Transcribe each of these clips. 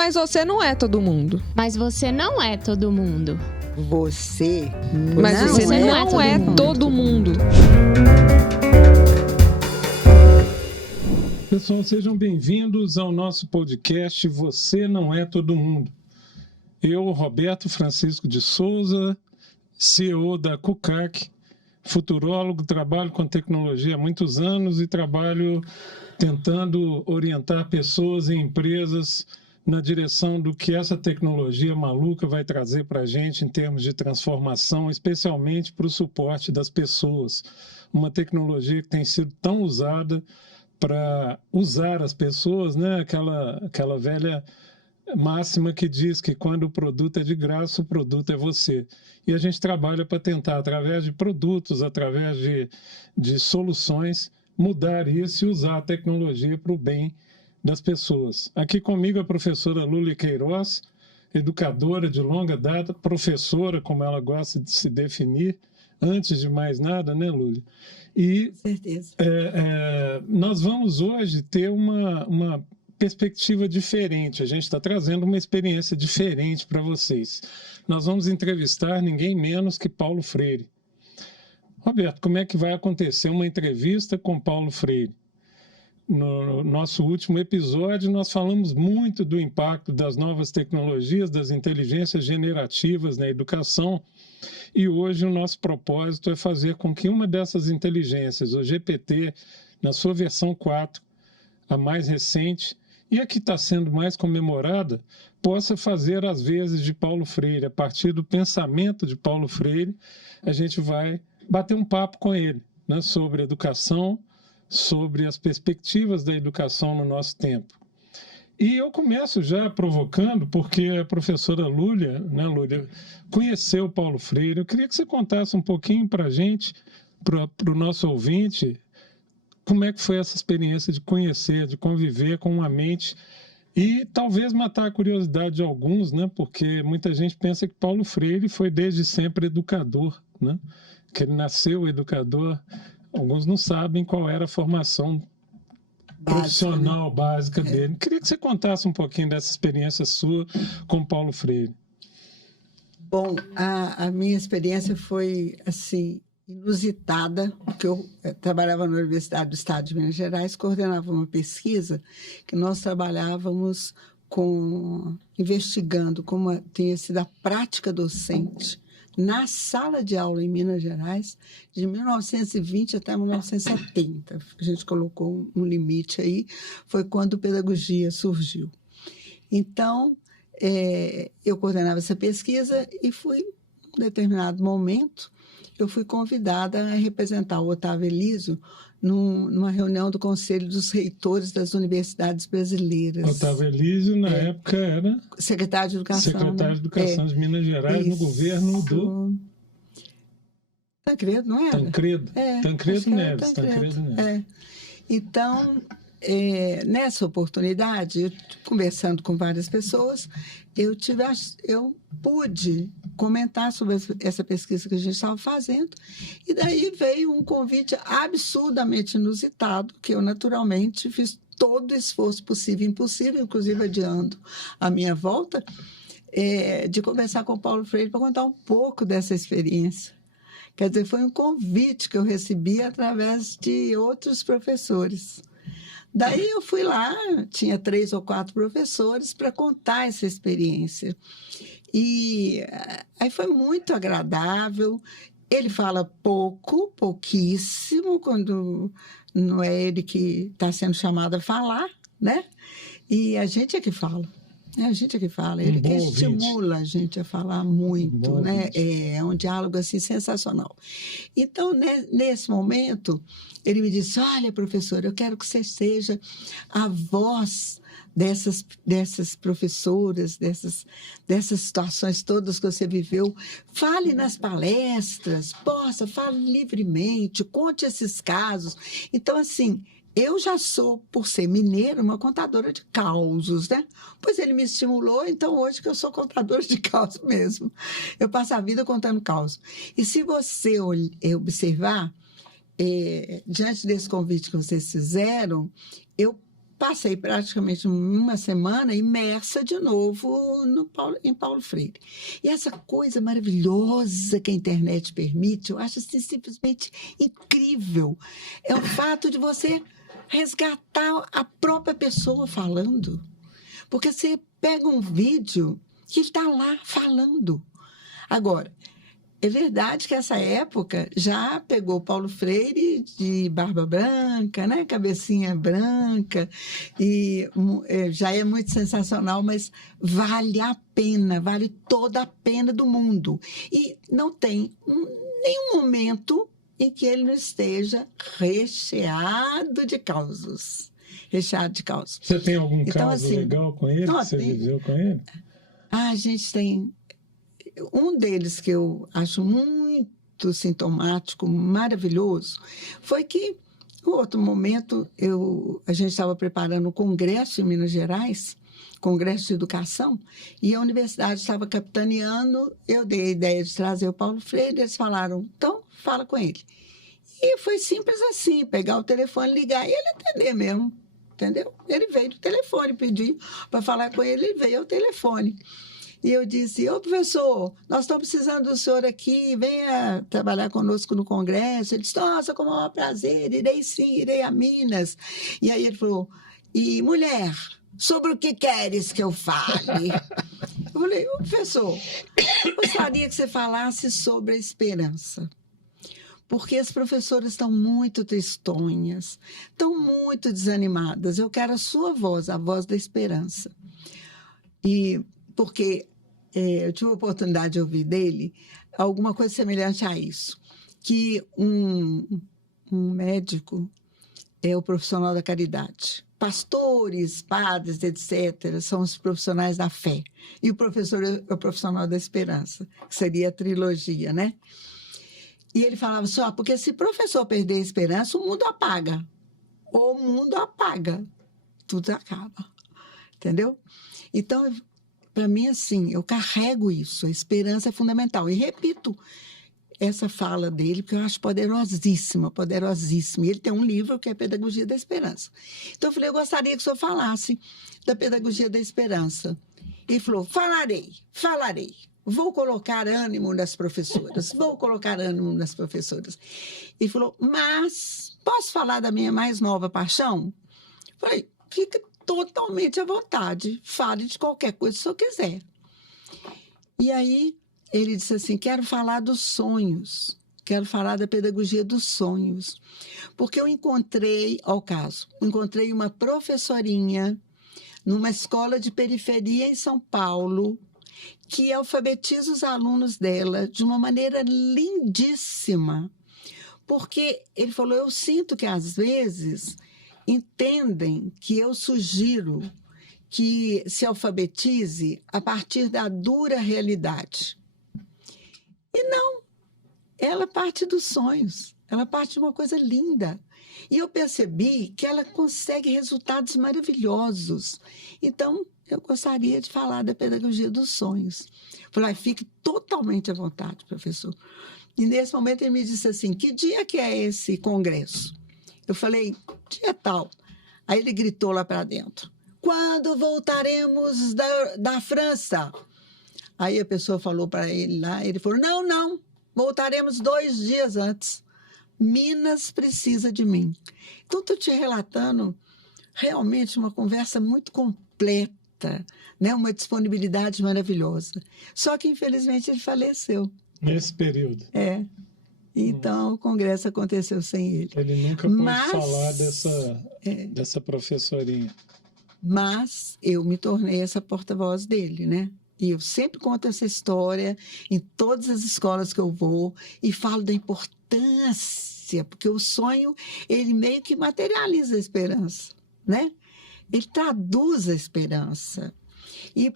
Mas você não é todo mundo. Mas você não é todo mundo. Você Mas não você é não é todo mundo. Pessoal, sejam bem-vindos ao nosso podcast Você Não É Todo Mundo. Eu, Roberto Francisco de Souza, CEO da CUCAC, futurólogo, trabalho com tecnologia há muitos anos e trabalho tentando orientar pessoas e empresas na direção do que essa tecnologia maluca vai trazer para a gente em termos de transformação, especialmente para o suporte das pessoas. Uma tecnologia que tem sido tão usada para usar as pessoas, né? Aquela velha máxima que diz que quando o produto é de graça, o produto é você. E a gente trabalha para tentar, através de produtos, através de soluções, mudar isso e usar a tecnologia para o bem das pessoas. Aqui comigo a professora Lúlia Queiroz, educadora de longa data, professora, como ela gosta de se definir, antes de mais nada, né, Lúlia? E certeza. Nós vamos hoje ter uma perspectiva diferente. A gente está trazendo uma experiência diferente para vocês. Nós vamos entrevistar ninguém menos que Paulo Freire. Roberto, como é que vai acontecer uma entrevista com Paulo Freire? No nosso último episódio, nós falamos muito do impacto das novas tecnologias, das inteligências generativas na educação, e hoje o nosso propósito é fazer com que uma dessas inteligências, o GPT, na sua versão 4, a mais recente, e a que está sendo mais comemorada, possa fazer as vezes de Paulo Freire. A partir do pensamento de Paulo Freire, a gente vai bater um papo com ele, né, sobre educação, sobre as perspectivas da educação no nosso tempo. E eu começo já provocando, porque a professora Lúlia, né, Lúlia, conheceu o Paulo Freire. Eu queria que você contasse um pouquinho para a gente, para o nosso ouvinte, como é que foi essa experiência de conhecer, de conviver com uma mente e talvez matar a curiosidade de alguns, né, porque muita gente pensa que Paulo Freire foi desde sempre educador, né, que ele nasceu educador. Alguns não sabem qual era a formação profissional básica dele. Queria que você contasse um pouquinho dessa experiência sua com Paulo Freire. Bom, a minha experiência foi assim inusitada, porque eu trabalhava na Universidade do Estado de Minas Gerais, coordenava uma pesquisa que nós trabalhávamos investigando como tinha sido a prática docente na sala de aula em Minas Gerais, de 1920 até 1970. A gente colocou um limite aí, foi quando a pedagogia surgiu. Então, eu coordenava essa pesquisa e fui, em determinado momento, eu fui convidada a representar o Otávio Elísio numa reunião do Conselho dos Reitores das Universidades Brasileiras. Otávio Elísio, na época, era secretário de Educação. Secretário de Educação de Minas Gerais, no governo do Tancredo, não era? Tancredo Neves. Então, nessa oportunidade, eu, conversando com várias pessoas, eu pude comentar sobre essa pesquisa que a gente estava fazendo, e daí veio um convite absurdamente inusitado, que eu naturalmente fiz todo o esforço possível e impossível, inclusive adiando a minha volta, de conversar com o Paulo Freire para contar um pouco dessa experiência. Quer dizer, foi um convite que eu recebi através de outros professores. Daí eu fui lá, tinha 3 ou 4 professores para contar essa experiência. E aí foi muito agradável. Ele fala pouquíssimo, quando não é ele que está sendo chamado a falar, né? E a gente é que fala. A gente é que fala. Ele que estimula a gente a falar muito, né? É um diálogo assim sensacional. Então, nesse momento, ele me disse: olha, professora, eu quero que você seja a voz dessas professoras, dessas situações todas que você viveu. Fale nas palestras, fale livremente, conte esses casos. Então, assim, eu já sou, por ser mineira, uma contadora de causos, né? Pois ele me estimulou, então hoje que eu sou contadora de causos mesmo. Eu passo a vida contando causos. E se você observar, diante desse convite que vocês fizeram, eu passei praticamente uma semana imersa de novo em Paulo Freire. E essa coisa maravilhosa que a internet permite, eu acho assim, simplesmente incrível. É o fato de você resgatar a própria pessoa falando. Porque você pega um vídeo que ele está lá falando. Agora, é verdade que essa época já pegou Paulo Freire de barba branca, né? Cabecinha branca, e já é muito sensacional, mas vale a pena, vale toda a pena do mundo. E não tem nenhum momento em que ele não esteja recheado de causos. Recheado de causos. Você tem algum então, caso assim, legal com ele? Que você viveu com ele? A gente tem... Um deles que eu acho muito sintomático, maravilhoso, foi que, em outro momento, a gente estava preparando um congresso em Minas Gerais, congresso de educação, e a universidade estava capitaneando. Eu dei a ideia de trazer o Paulo Freire, eles falaram, então, fala com ele. E foi simples assim, pegar o telefone, ligar e ele atender mesmo, entendeu? Ele veio do telefone, pedi para falar com ele, ele veio ao telefone. E eu disse, ô professor, nós estamos precisando do senhor aqui, venha trabalhar conosco no congresso. Ele disse, nossa, com o maior prazer, irei sim, irei a Minas. E aí ele falou, e mulher, sobre o que queres que eu fale? Eu falei, ô professor, eu gostaria que você falasse sobre a esperança. Porque as professoras estão muito tristonhas, estão muito desanimadas. Eu quero a sua voz, a voz da esperança. E... porque eu tive a oportunidade de ouvir dele alguma coisa semelhante a isso, que um médico é o profissional da caridade. Pastores, padres, etc., são os profissionais da fé. E o professor é o profissional da esperança, que seria a trilogia, né? E ele falava assim, porque se o professor perder a esperança, o mundo apaga. O mundo apaga. Tudo acaba. Entendeu? Então... para mim, assim, eu carrego isso, a esperança é fundamental. E repito essa fala dele, porque eu acho poderosíssima, poderosíssima. E ele tem um livro que é Pedagogia da Esperança. Então, eu falei, eu gostaria que o senhor falasse da Pedagogia da Esperança. Ele falou, falarei. Vou colocar ânimo nas professoras, Ele falou, mas posso falar da minha mais nova paixão? Eu falei, fica totalmente à vontade. Fale de qualquer coisa que o senhor quiser. E aí, ele disse assim, quero falar dos sonhos. Quero falar da pedagogia dos sonhos. Porque eu encontrei uma professorinha numa escola de periferia em São Paulo que alfabetiza os alunos dela de uma maneira lindíssima. Porque ele falou, eu sinto que, às vezes... entendem que eu sugiro que se alfabetize a partir da dura realidade. E não, ela parte dos sonhos, ela parte de uma coisa linda. E eu percebi que ela consegue resultados maravilhosos. Então, eu gostaria de falar da pedagogia dos sonhos. Falei, fique totalmente à vontade, professor. E nesse momento ele me disse assim, que dia que é esse congresso? Eu falei, dia tal. Aí ele gritou lá para dentro, quando voltaremos da França? Aí a pessoa falou para ele lá, ele falou, não, voltaremos 2 dias antes. Minas precisa de mim. Então, estou te relatando realmente uma conversa muito completa, né? Uma disponibilidade maravilhosa. Só que, infelizmente, ele faleceu. Nesse período. Então, o congresso aconteceu sem ele. Ele nunca pôde falar dessa professorinha. Mas eu me tornei essa porta-voz dele, né? E eu sempre conto essa história em todas as escolas que eu vou e falo da importância, porque o sonho, ele meio que materializa a esperança, né? Ele traduz a esperança. E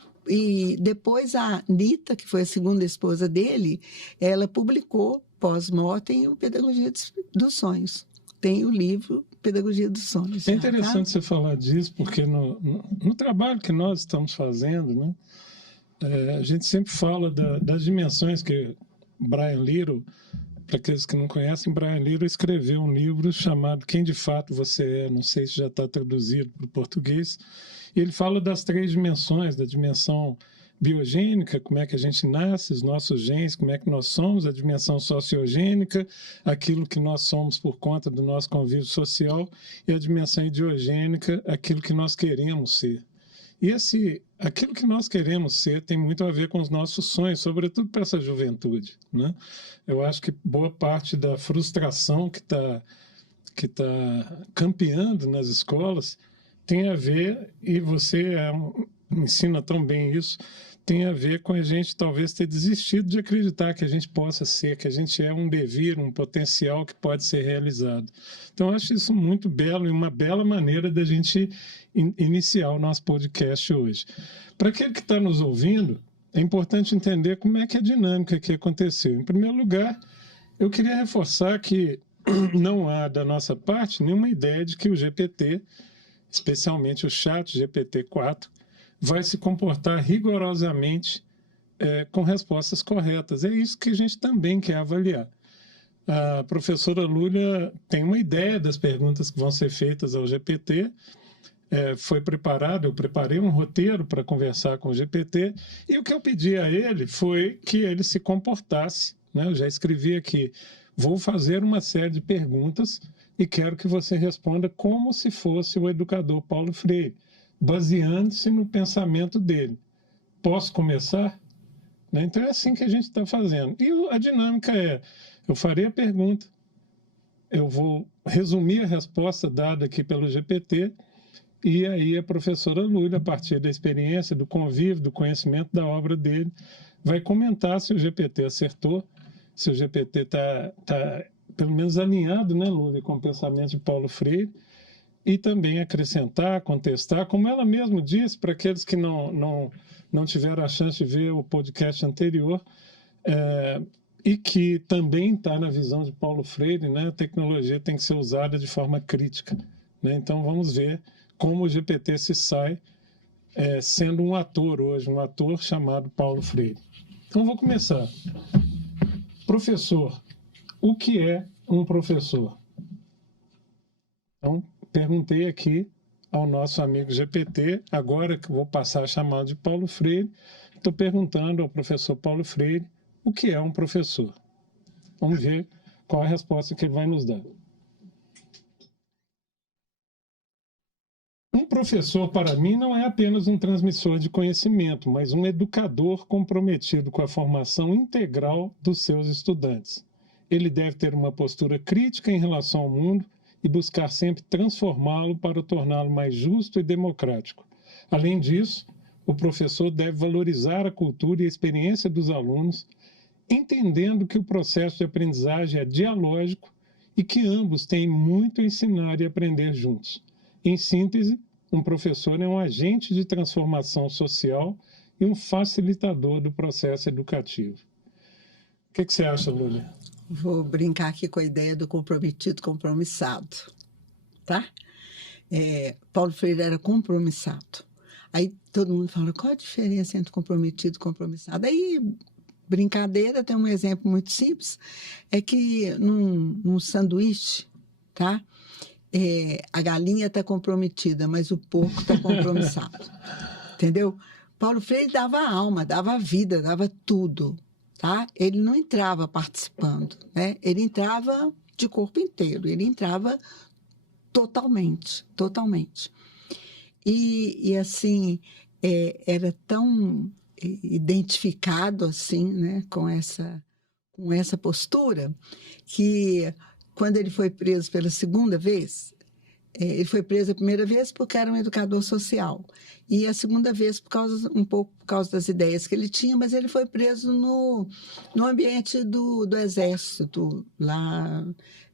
depois a Anitta, que foi a segunda esposa dele, ela publicou pós-mortem o Pedagogia dos Sonhos. Tem o livro Pedagogia dos Sonhos. É interessante você falar disso, porque no trabalho que nós estamos fazendo, né, a gente sempre fala das dimensões que Brian Little, Para aqueles que não conhecem, Brian Little escreveu um livro chamado Quem de Fato Você É, não sei se já está traduzido para o português, e ele fala das 3 dimensões, da dimensão biogênica, como é que a gente nasce, os nossos genes, como é que nós somos, a dimensão sociogênica, aquilo que nós somos por conta do nosso convívio social, e a dimensão ideogênica, aquilo que nós queremos ser. E aquilo que nós queremos ser tem muito a ver com os nossos sonhos, sobretudo para essa juventude, né? Eu acho que boa parte da frustração que tá campeando nas escolas tem a ver, e você ensina tão bem isso, tem a ver com a gente talvez ter desistido de acreditar que a gente possa ser, que a gente é um devir, um potencial que pode ser realizado. Então, eu acho isso muito belo e uma bela maneira da gente iniciar o nosso podcast hoje. Para aquele que está nos ouvindo, é importante entender como é que a dinâmica aqui aconteceu. Em primeiro lugar, eu queria reforçar que não há, da nossa parte, nenhuma ideia de que o GPT, especialmente o chat GPT-4, vai se comportar rigorosamente com respostas corretas. É isso que a gente também quer avaliar. A professora Lúlia tem uma ideia das perguntas que vão ser feitas ao GPT, eu preparei um roteiro para conversar com o GPT, e o que eu pedi a ele foi que ele se comportasse, né? Eu já escrevi aqui, vou fazer uma série de perguntas e quero que você responda como se fosse o educador Paulo Freire, baseando-se no pensamento dele. Posso começar? Né? Então é assim que a gente está fazendo. E a dinâmica eu farei a pergunta, eu vou resumir a resposta dada aqui pelo GPT, e aí a professora Lúlia, a partir da experiência, do convívio, do conhecimento da obra dele, vai comentar se o GPT acertou, se o GPT está pelo menos alinhado, né, Lúlia, com o pensamento de Paulo Freire, e também acrescentar, contestar, como ela mesma disse, para aqueles que não tiveram a chance de ver o podcast anterior, e que também está na visão de Paulo Freire, né, a tecnologia tem que ser usada de forma crítica. Né? Então vamos ver como o GPT se sai sendo um ator hoje, um ator chamado Paulo Freire. Então vou começar. Professor, o que é um professor? Então, perguntei aqui ao nosso amigo GPT, agora que vou passar a chamar de Paulo Freire, estou perguntando ao professor Paulo Freire o que é um professor. Vamos ver qual é a resposta que ele vai nos dar. Um professor, para mim, não é apenas um transmissor de conhecimento, mas um educador comprometido com a formação integral dos seus estudantes. Ele deve ter uma postura crítica em relação ao mundo e buscar sempre transformá-lo para torná-lo mais justo e democrático. Além disso, o professor deve valorizar a cultura e a experiência dos alunos, entendendo que o processo de aprendizagem é dialógico e que ambos têm muito a ensinar e aprender juntos. Em síntese, um professor é um agente de transformação social e um facilitador do processo educativo. O que você acha, Lúlia? Vou brincar aqui com a ideia do comprometido, compromissado, tá? Paulo Freire era compromissado. Aí todo mundo fala, qual a diferença entre comprometido e compromissado? Aí, brincadeira, tem um exemplo muito simples, é que num sanduíche, tá? A galinha está comprometida, mas o porco está compromissado. Entendeu? Paulo Freire dava a alma, dava a vida, dava tudo. Tá? Ele não entrava participando, né? Ele entrava de corpo inteiro, ele entrava totalmente. E assim, era tão identificado assim, né, com essa postura, que quando ele foi preso pela segunda vez, ele foi preso a primeira vez porque era um educador social, e a segunda vez um pouco por causa das ideias que ele tinha, mas ele foi preso no ambiente do Exército, lá,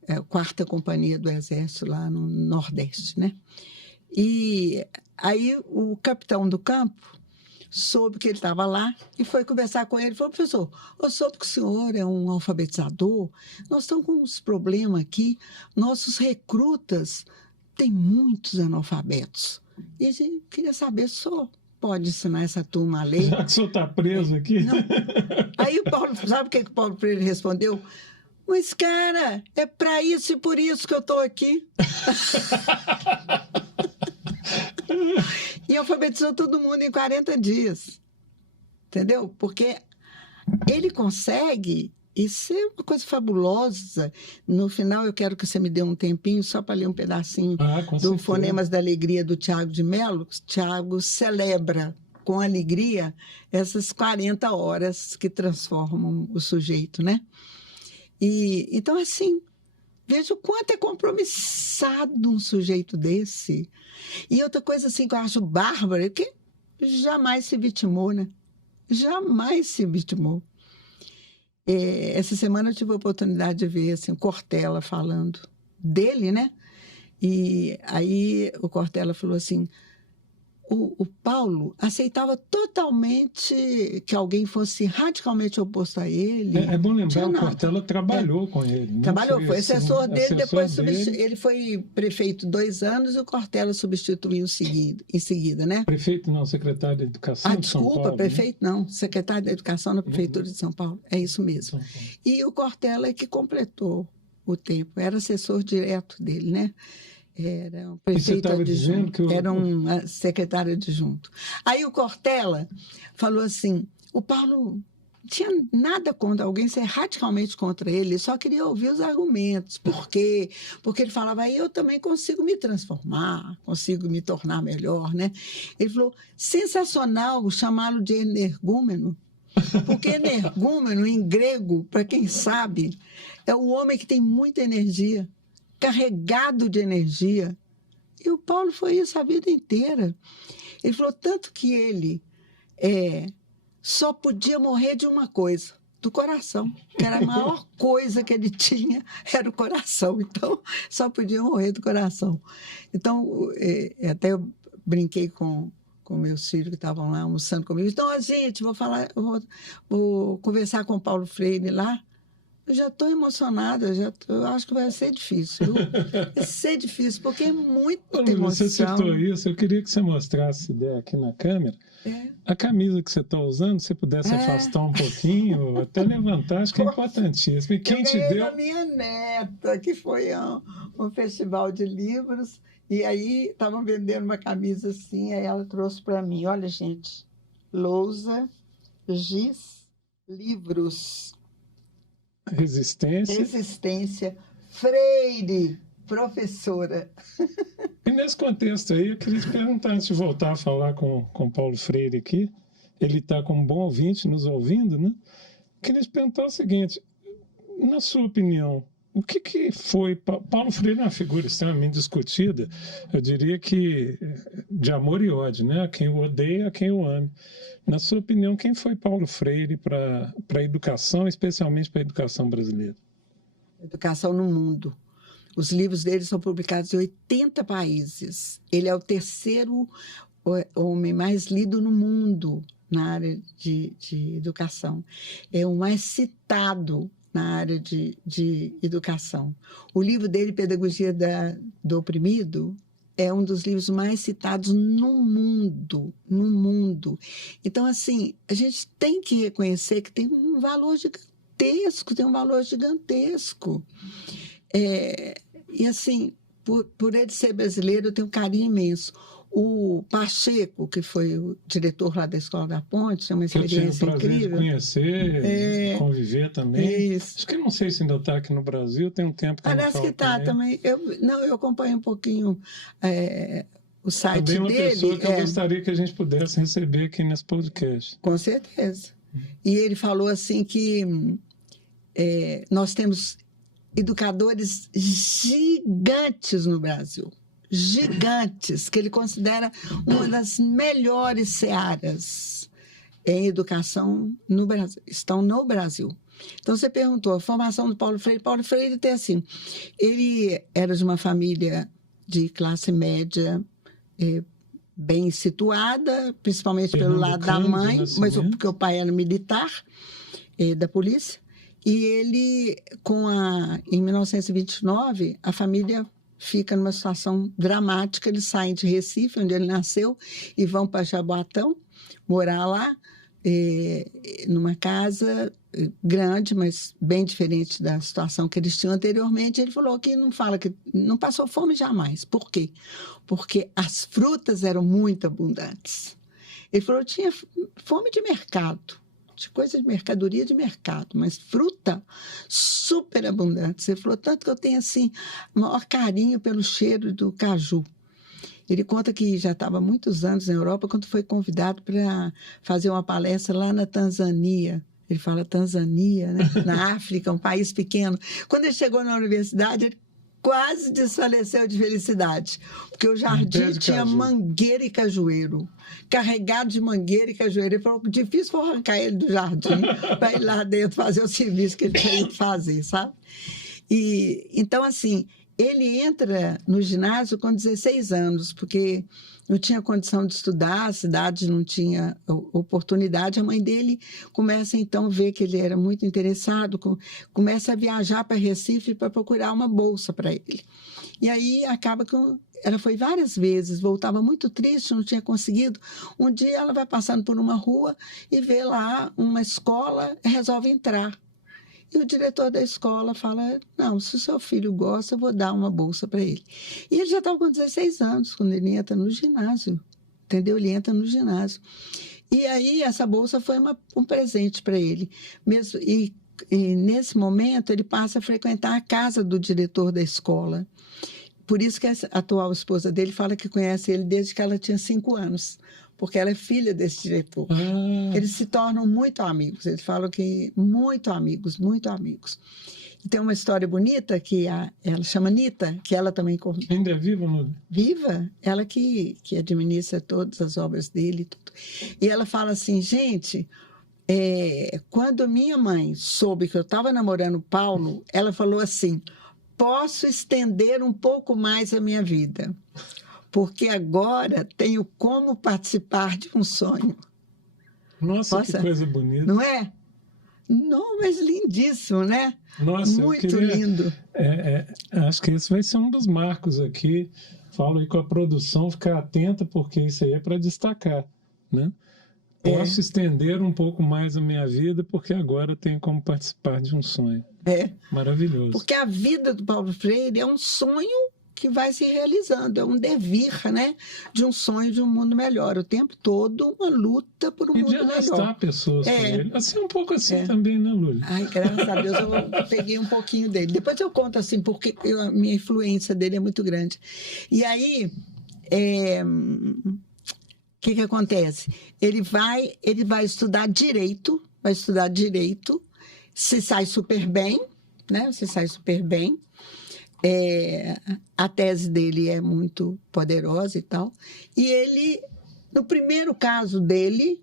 4ª Companhia do Exército, lá no Nordeste, né? E aí o capitão do campo soube que ele estava lá e foi conversar com ele. Falou, professor, eu soube que o senhor é um alfabetizador, nós estamos com uns problemas aqui, nossos recrutas têm muitos analfabetos. E a gente queria saber se o senhor pode ensinar essa turma a ler. Já que o senhor está preso aqui? Não. Aí o Paulo, sabe o que o Paulo Freire respondeu? Mas, cara, é para isso e por isso que eu estou aqui. E alfabetizou todo mundo em 40 dias. Entendeu? Porque ele consegue, isso é uma coisa fabulosa. No final, eu quero que você me dê um tempinho só para ler um pedacinho do Fonemas da Alegria, do Tiago de Mello. Tiago celebra com alegria essas 40 horas que transformam o sujeito, né? E, então, assim, veja o quanto é compromissado um sujeito desse. E outra coisa assim que eu acho bárbara é que jamais se vitimou, né? Jamais se vitimou. Essa semana eu tive a oportunidade de ver assim, Cortella falando dele, né? E aí o Cortella falou assim, o Paulo aceitava totalmente que alguém fosse radicalmente oposto a ele. É bom lembrar, o Cortella trabalhou com ele. Né? Trabalhou, foi assessor dele, assessor depois dele. ele foi prefeito 2 anos e o Cortella substituiu em seguida, né? Prefeito não, secretário de Educação de São Paulo. Desculpa, prefeito não, secretário de Educação na Prefeitura de São Paulo, é isso mesmo. E o Cortella é que completou o tempo, era assessor direto dele, né? Era um prefeito adjunto, era um secretário adjunto. Aí o Cortella falou assim, o Paulo não tinha nada contra alguém ser radicalmente contra ele só queria ouvir os argumentos. Por quê? Porque ele falava, aí eu também consigo me transformar, consigo me tornar melhor, né? Ele falou, sensacional chamá-lo de energúmeno, porque energúmeno, em grego, para quem sabe, é o homem que tem muita energia, carregado de energia. E o Paulo foi isso a vida inteira. Ele falou tanto que ele só podia morrer de uma coisa, do coração, que era a maior coisa que ele tinha, era o coração. Então, só podia morrer do coração. Então, até eu brinquei com meus filhos que estavam lá almoçando comigo. Então, gente, vou conversar com o Paulo Freire lá. Eu já estou emocionada, eu acho que vai ser difícil. Vai ser difícil, porque é muita emoção. Você citou isso, eu queria que você mostrasse aqui na câmera. A camisa que você está usando, se pudesse afastar um pouquinho, até levantar, acho que é importantíssimo. E quem te deu? Da minha neta, que foi um festival de livros, e aí estavam vendendo uma camisa assim, aí ela trouxe para mim. Olha, gente, lousa, giz, livros. Resistência, Freire, professora. E nesse contexto aí, eu queria te perguntar, antes de voltar a falar com Paulo Freire aqui, ele está como bom ouvinte nos ouvindo, né? Eu queria te perguntar o seguinte, na sua opinião, o que foi... Paulo Freire é uma figura extremamente discutida, eu diria que de amor e ódio, né? A quem o odeia, a quem o ama. Na sua opinião, quem foi Paulo Freire para a educação, especialmente para a educação brasileira? Educação no mundo. Os livros dele são publicados em 80 países. Ele é o 3º homem mais lido no mundo na área de educação. É o mais citado na área de educação. O livro dele, Pedagogia do Oprimido, é um dos livros mais citados no mundo, no mundo. Então, assim, a gente tem que reconhecer que tem um valor gigantesco, e, assim, por ele ser brasileiro, eu tenho um carinho imenso. O Pacheco, que foi o diretor lá da Escola da Ponte, tem uma experiência incrível. Eu tive o prazer de conhecer, conviver também. Isso. Acho que não sei se ainda está aqui no Brasil, tem um tempo que parece que está também. Eu acompanho um pouquinho o site dele. Também uma pessoa que eu gostaria que a gente pudesse receber aqui nesse podcast. Com certeza. E ele falou assim que nós temos educadores gigantes no Brasil. Gigantes, que ele considera uma das melhores searas em educação no Brasil, estão no Brasil. Então, você perguntou, a formação do Paulo Freire. Paulo Freire tem assim, ele era de uma família de classe média bem situada, principalmente pelo lado da mãe, mas porque o pai era militar da polícia. E ele, em 1929, a família fica numa situação dramática. Eles saem de Recife, onde ele nasceu, e vão para Jaboatão, morar lá, numa casa grande, mas bem diferente da situação que eles tinham anteriormente. Ele falou que não passou fome jamais. Por quê? Porque as frutas eram muito abundantes. Ele falou que tinha fome de mercado, de coisa de mercadoria de mercado, mas fruta super abundante. Ele falou, tanto que eu tenho assim, maior carinho pelo cheiro do caju. Ele conta que já estava há muitos anos na Europa, quando foi convidado para fazer uma palestra lá na Tanzânia. Ele fala Tanzânia, né? Na África, um país pequeno. Quando ele chegou na universidade, ele quase desfaleceu de felicidade, porque o jardim tinha mangueira e cajueiro, carregado de mangueira e cajueiro. Ele falou que difícil foi arrancar ele do jardim para ir lá dentro fazer o serviço que ele tinha que fazer, sabe? Então, assim, ele entra no ginásio com 16 anos, porque não tinha condição de estudar, a cidade não tinha oportunidade. A mãe dele começa, então, a ver que ele era muito interessado, começa a viajar para Recife para procurar uma bolsa para ele. E aí acaba que ela foi várias vezes, voltava muito triste, não tinha conseguido. Um dia ela vai passando por uma rua e vê lá uma escola e resolve entrar. E o diretor da escola fala, não, se o seu filho gosta, eu vou dar uma bolsa para ele. E ele já estava com 16 anos, quando ele entra no ginásio, entendeu? Ele entra no ginásio. E aí essa bolsa foi um presente para ele. E nesse momento ele passa a frequentar a casa do diretor da escola. Por isso que a atual esposa dele fala que conhece ele desde que ela tinha 5 anos. Porque ela é filha desse diretor. Eles se tornam muito amigos. Eles falam que muito amigos, muito amigos. E tem uma história bonita que ela chama Nita, que ela também... Ainda é viva, Lúlia? Viva. Ela que administra todas as obras dele. Tudo. E ela fala assim, gente, quando minha mãe soube que eu estava namorando o Paulo, ela falou assim, posso estender um pouco mais a minha vida. Porque agora tenho como participar de um sonho. Nossa, que coisa bonita. Não é? Não, mas lindíssimo, né? Nossa, muito lindo. Acho que esse vai ser um dos marcos aqui. Falo aí com a produção, ficar atenta, porque isso aí é para destacar, né? Posso estender um pouco mais a minha vida, porque agora tenho como participar de um sonho. Maravilhoso. Porque a vida do Paulo Freire é um sonho que vai se realizando, é um devir, né, de um sonho de um mundo melhor, o tempo todo uma luta por um mundo melhor. E de arrastar pessoas com ele. Assim, um pouco assim também, né, Lúlia? Ai, graças a Deus eu peguei um pouquinho dele. Depois eu conto assim, porque a minha influência dele é muito grande. E aí, o que acontece? Ele vai estudar direito, se sai super bem, né, a tese dele é muito poderosa e tal. E ele, no primeiro caso dele,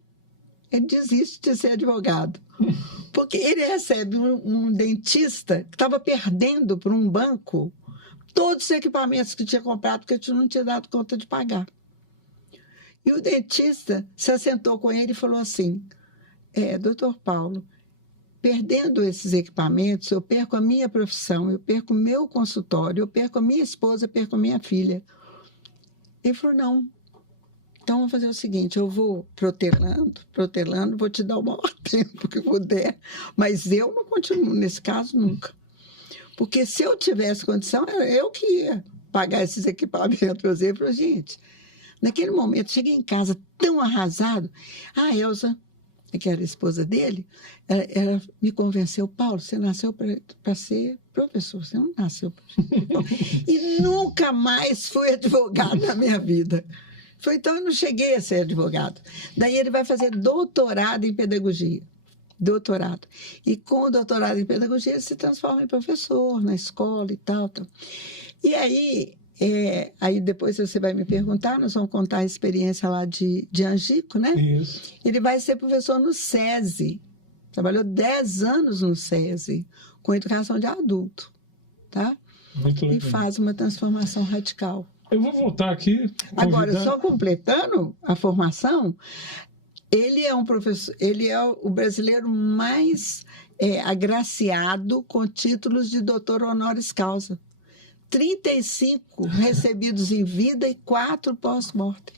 ele desiste de ser advogado. Porque ele recebe um dentista que estava perdendo para um banco todos os equipamentos que tinha comprado, porque não tinha dado conta de pagar. E o dentista se assentou com ele e falou assim, doutor Paulo, perdendo esses equipamentos, eu perco a minha profissão, eu perco o meu consultório, eu perco a minha esposa, eu perco a minha filha. Ele falou, não. Então, vou fazer o seguinte, eu vou protelando, vou te dar o maior tempo que puder, mas eu não continuo nesse caso nunca. Porque se eu tivesse condição, era eu que ia pagar esses equipamentos. Eu falei, gente, naquele momento, cheguei em casa tão arrasado, a Elza, que era a esposa dele, ela me convenceu, Paulo, você nasceu para ser professor, você não nasceu para ser professor. E nunca mais fui advogado na minha vida. Então, eu não cheguei a ser advogado. Daí ele vai fazer doutorado em pedagogia. Doutorado. E com o doutorado em pedagogia, ele se transforma em professor na escola e tal. E aí depois você vai me perguntar, nós vamos contar a experiência lá de Angico, né? Isso. Ele vai ser professor no SESI, trabalhou 10 anos no SESI, com educação de adulto, tá? Muito legal. E faz uma transformação radical. Eu vou voltar aqui. Agora, só completando a formação, ele é um professor, ele é o brasileiro mais agraciado com títulos de doutor honoris causa. 35 recebidos em vida e 4 pós-mortem.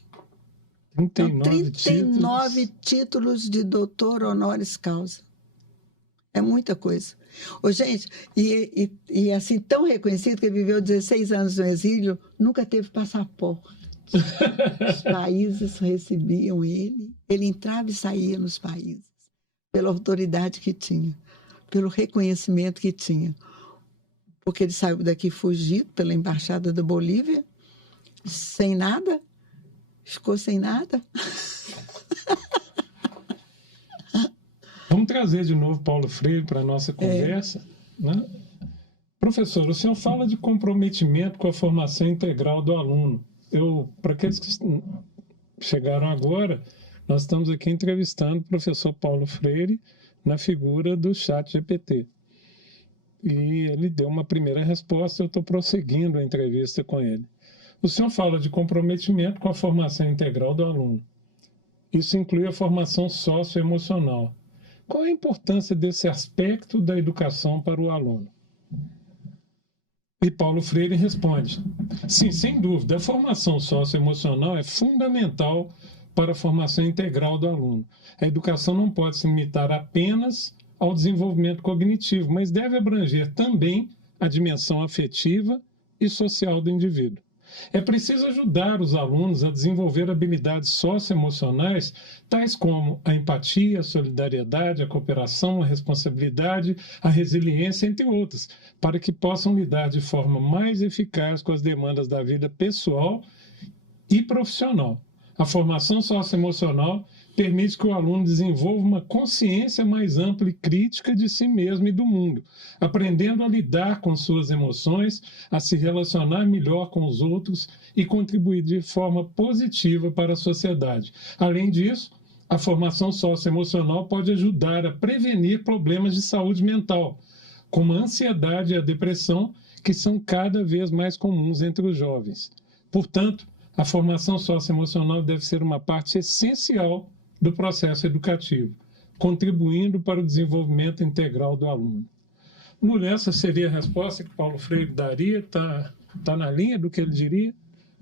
39 39 títulos de doutor honoris causa. É muita coisa. Ô, gente, e assim, tão reconhecido que ele viveu 16 anos no exílio, nunca teve passaporte. Os países recebiam ele, ele entrava e saía nos países, pela autoridade que tinha, pelo reconhecimento que tinha. Porque ele saiu daqui fugido pela embaixada da Bolívia, sem nada, ficou sem nada. Vamos trazer de novo Paulo Freire para a nossa conversa. Né? Professor, o senhor fala de comprometimento com a formação integral do aluno. Para aqueles que chegaram agora, nós estamos aqui entrevistando o professor Paulo Freire na figura do ChatGPT. E ele deu uma primeira resposta, eu estou prosseguindo a entrevista com ele. O senhor fala de comprometimento com a formação integral do aluno. Isso inclui a formação socioemocional. Qual a importância desse aspecto da educação para o aluno? E Paulo Freire responde: sim, sem dúvida, a formação socioemocional é fundamental para a formação integral do aluno. A educação não pode se limitar apenas ao desenvolvimento cognitivo, mas deve abranger também a dimensão afetiva e social do indivíduo. É preciso ajudar os alunos a desenvolver habilidades socioemocionais, tais como a empatia, a solidariedade, a cooperação, a responsabilidade, a resiliência, entre outras, para que possam lidar de forma mais eficaz com as demandas da vida pessoal e profissional. A formação socioemocional permite que o aluno desenvolva uma consciência mais ampla e crítica de si mesmo e do mundo, aprendendo a lidar com suas emoções, a se relacionar melhor com os outros e contribuir de forma positiva para a sociedade. Além disso, a formação socioemocional pode ajudar a prevenir problemas de saúde mental, como a ansiedade e a depressão, que são cada vez mais comuns entre os jovens. Portanto, a formação socioemocional deve ser uma parte essencial do processo educativo, contribuindo para o desenvolvimento integral do aluno. Essa seria a resposta que Paulo Freire daria? Está na linha do que ele diria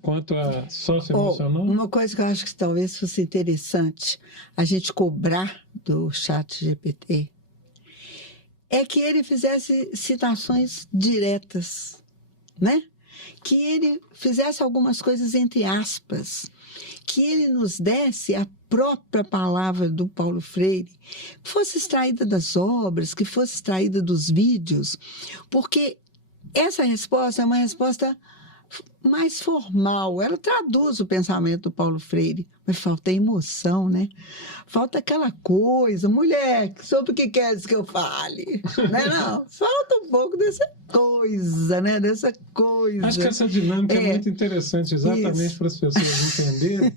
quanto a socioemocional? Uma coisa que eu acho que talvez fosse interessante a gente cobrar do ChatGPT é que ele fizesse citações diretas, né? Que ele fizesse algumas coisas entre aspas, que ele nos desse a própria palavra do Paulo Freire, que fosse extraída das obras, que fosse extraída dos vídeos, porque essa resposta é uma resposta mais formal, ela traduz o pensamento do Paulo Freire, mas falta emoção, né? Falta aquela coisa, mulher, sobre o que queres que eu fale? Não, falta um pouco dessa coisa, né? Dessa coisa. Acho que essa dinâmica é muito interessante, exatamente para as pessoas entenderem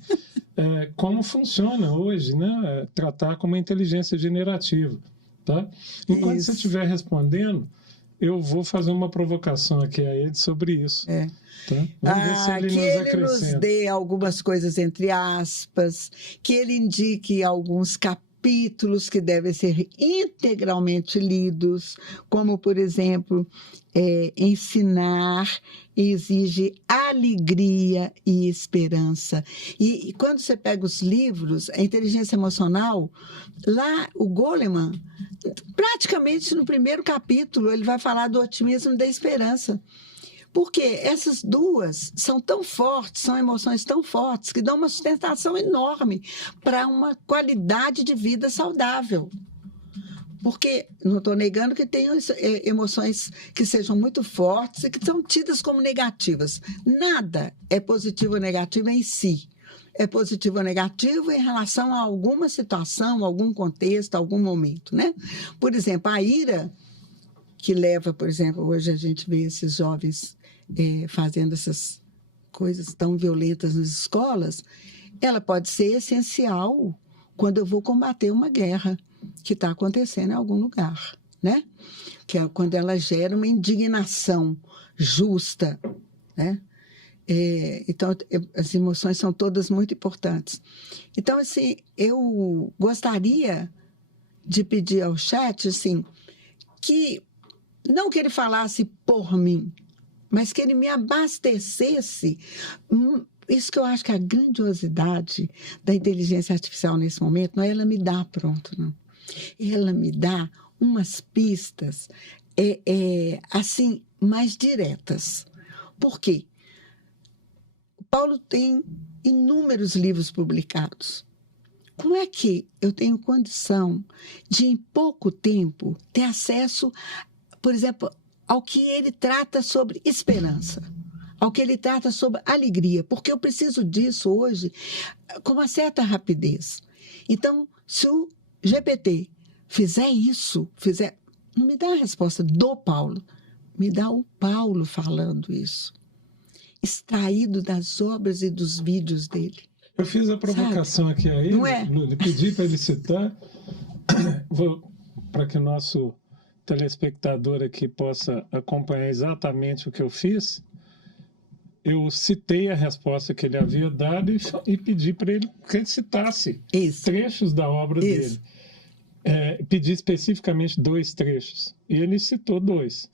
como funciona hoje, né? Tratar como uma inteligência generativa, tá? Enquanto você estiver respondendo, eu vou fazer uma provocação aqui a ele sobre isso. Tá? Vamos ver se ele que nos ele acrescenta. nos dê algumas coisas entre aspas, que ele indique alguns capítulos que devem ser integralmente lidos, como, por exemplo, ensinar exige alegria e esperança. E quando você pega os livros, a inteligência emocional, lá o Goleman, praticamente no primeiro capítulo, ele vai falar do otimismo e da esperança. Porque essas duas são tão fortes, são emoções tão fortes, que dão uma sustentação enorme para uma qualidade de vida saudável. Porque não estou negando que tem emoções que sejam muito fortes e que são tidas como negativas. Nada é positivo ou negativo em si. É positivo ou negativo em relação a alguma situação, algum contexto, algum momento, né? Por exemplo, a ira, que leva, por exemplo, hoje a gente vê esses jovens fazendo essas coisas tão violentas nas escolas, ela pode ser essencial quando eu vou combater uma guerra que está acontecendo em algum lugar, né? Que é quando ela gera uma indignação justa, né? Então, as emoções são todas muito importantes. Então, assim, eu gostaria de pedir ao chat, assim, que não que ele falasse por mim, mas que ele me abastecesse isso que eu acho que a grandiosidade da inteligência artificial nesse momento não é ela me dar pronto, não. Ela me dá umas pistas, assim, mais diretas. Por quê? O Paulo tem inúmeros livros publicados. Como é que eu tenho condição de, em pouco tempo, ter acesso, por exemplo, ao que ele trata sobre esperança, ao que ele trata sobre alegria? Porque eu preciso disso hoje com uma certa rapidez. Então, se o GPT fizer isso, não me dá a resposta do Paulo, me dá o Paulo falando isso, extraído das obras e dos vídeos dele. Eu fiz a provocação aqui a ele, não é? Pedi para ele citar, para que o nosso telespectador aqui possa acompanhar exatamente o que eu fiz. Eu citei a resposta que ele havia dado e pedi para ele que ele citasse trechos da obra dele. Pedi especificamente 2 trechos. E ele citou 2.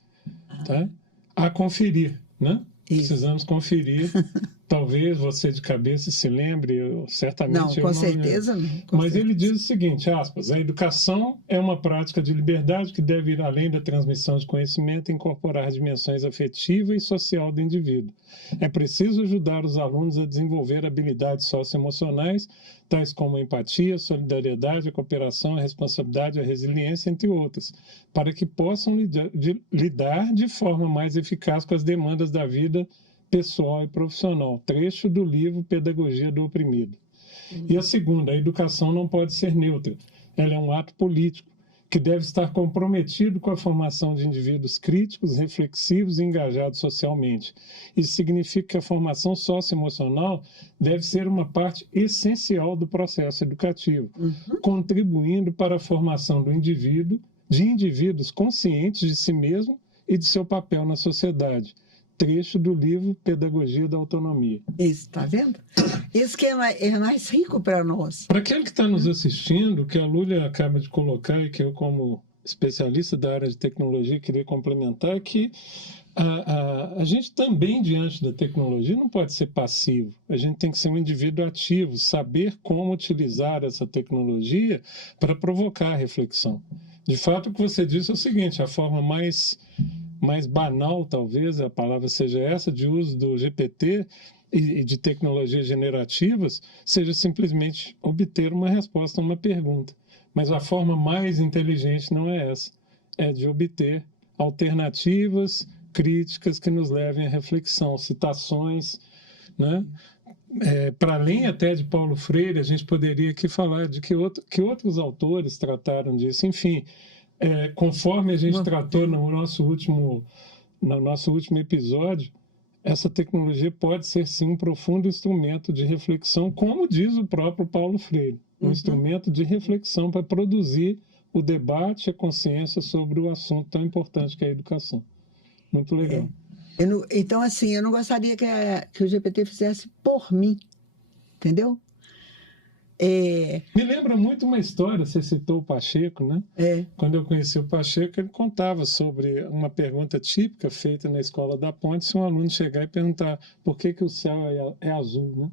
Tá? A conferir, né? Precisamos conferir. Talvez você de cabeça se lembre, certamente não, com certeza não. Mas ele diz o seguinte, aspas, a educação é uma prática de liberdade que deve ir além da transmissão de conhecimento e incorporar dimensões afetiva e social do indivíduo. É preciso ajudar os alunos a desenvolver habilidades socioemocionais, tais como a empatia, a solidariedade, a cooperação, a responsabilidade, a resiliência, entre outras, para que possam lidar de forma mais eficaz com as demandas da vida pessoal e profissional. Trecho do livro Pedagogia do Oprimido. E a segunda, a educação não pode ser neutra. Ela é um ato político que deve estar comprometido com a formação de indivíduos críticos, reflexivos e engajados socialmente. Isso significa que a formação socioemocional deve ser uma parte essencial do processo educativo, contribuindo para a formação do indivíduo, de indivíduos conscientes de si mesmo e de seu papel na sociedade. Trecho do livro Pedagogia da Autonomia. Isso, está vendo? Esse que é mais rico para nós. Para aquele que está nos assistindo, o que a Lúlia acaba de colocar e que eu, como especialista da área de tecnologia, queria complementar, é que a gente também, diante da tecnologia, não pode ser passivo. A gente tem que ser um indivíduo ativo, saber como utilizar essa tecnologia para provocar a reflexão. De fato, o que você disse é o seguinte, a forma mais banal, talvez, a palavra seja essa, de uso do GPT e de tecnologias generativas, seja simplesmente obter uma resposta a uma pergunta. Mas a forma mais inteligente não é essa, é de obter alternativas, críticas que nos levem à reflexão, citações, né? Para além até de Paulo Freire, a gente poderia aqui falar de que outros autores trataram disso. Enfim, conforme a gente tratou no nosso último episódio, essa tecnologia pode ser, sim, um profundo instrumento de reflexão, como diz o próprio Paulo Freire, um instrumento de reflexão para produzir o debate e a consciência sobre o assunto tão importante que é a educação. Muito legal. Então, assim, eu não gostaria que o GPT fizesse por mim, entendeu? Me lembra muito uma história, você citou o Pacheco, né? Quando eu conheci o Pacheco, ele contava sobre uma pergunta típica feita na Escola da Ponte, se um aluno chegar e perguntar por que o céu é azul, né?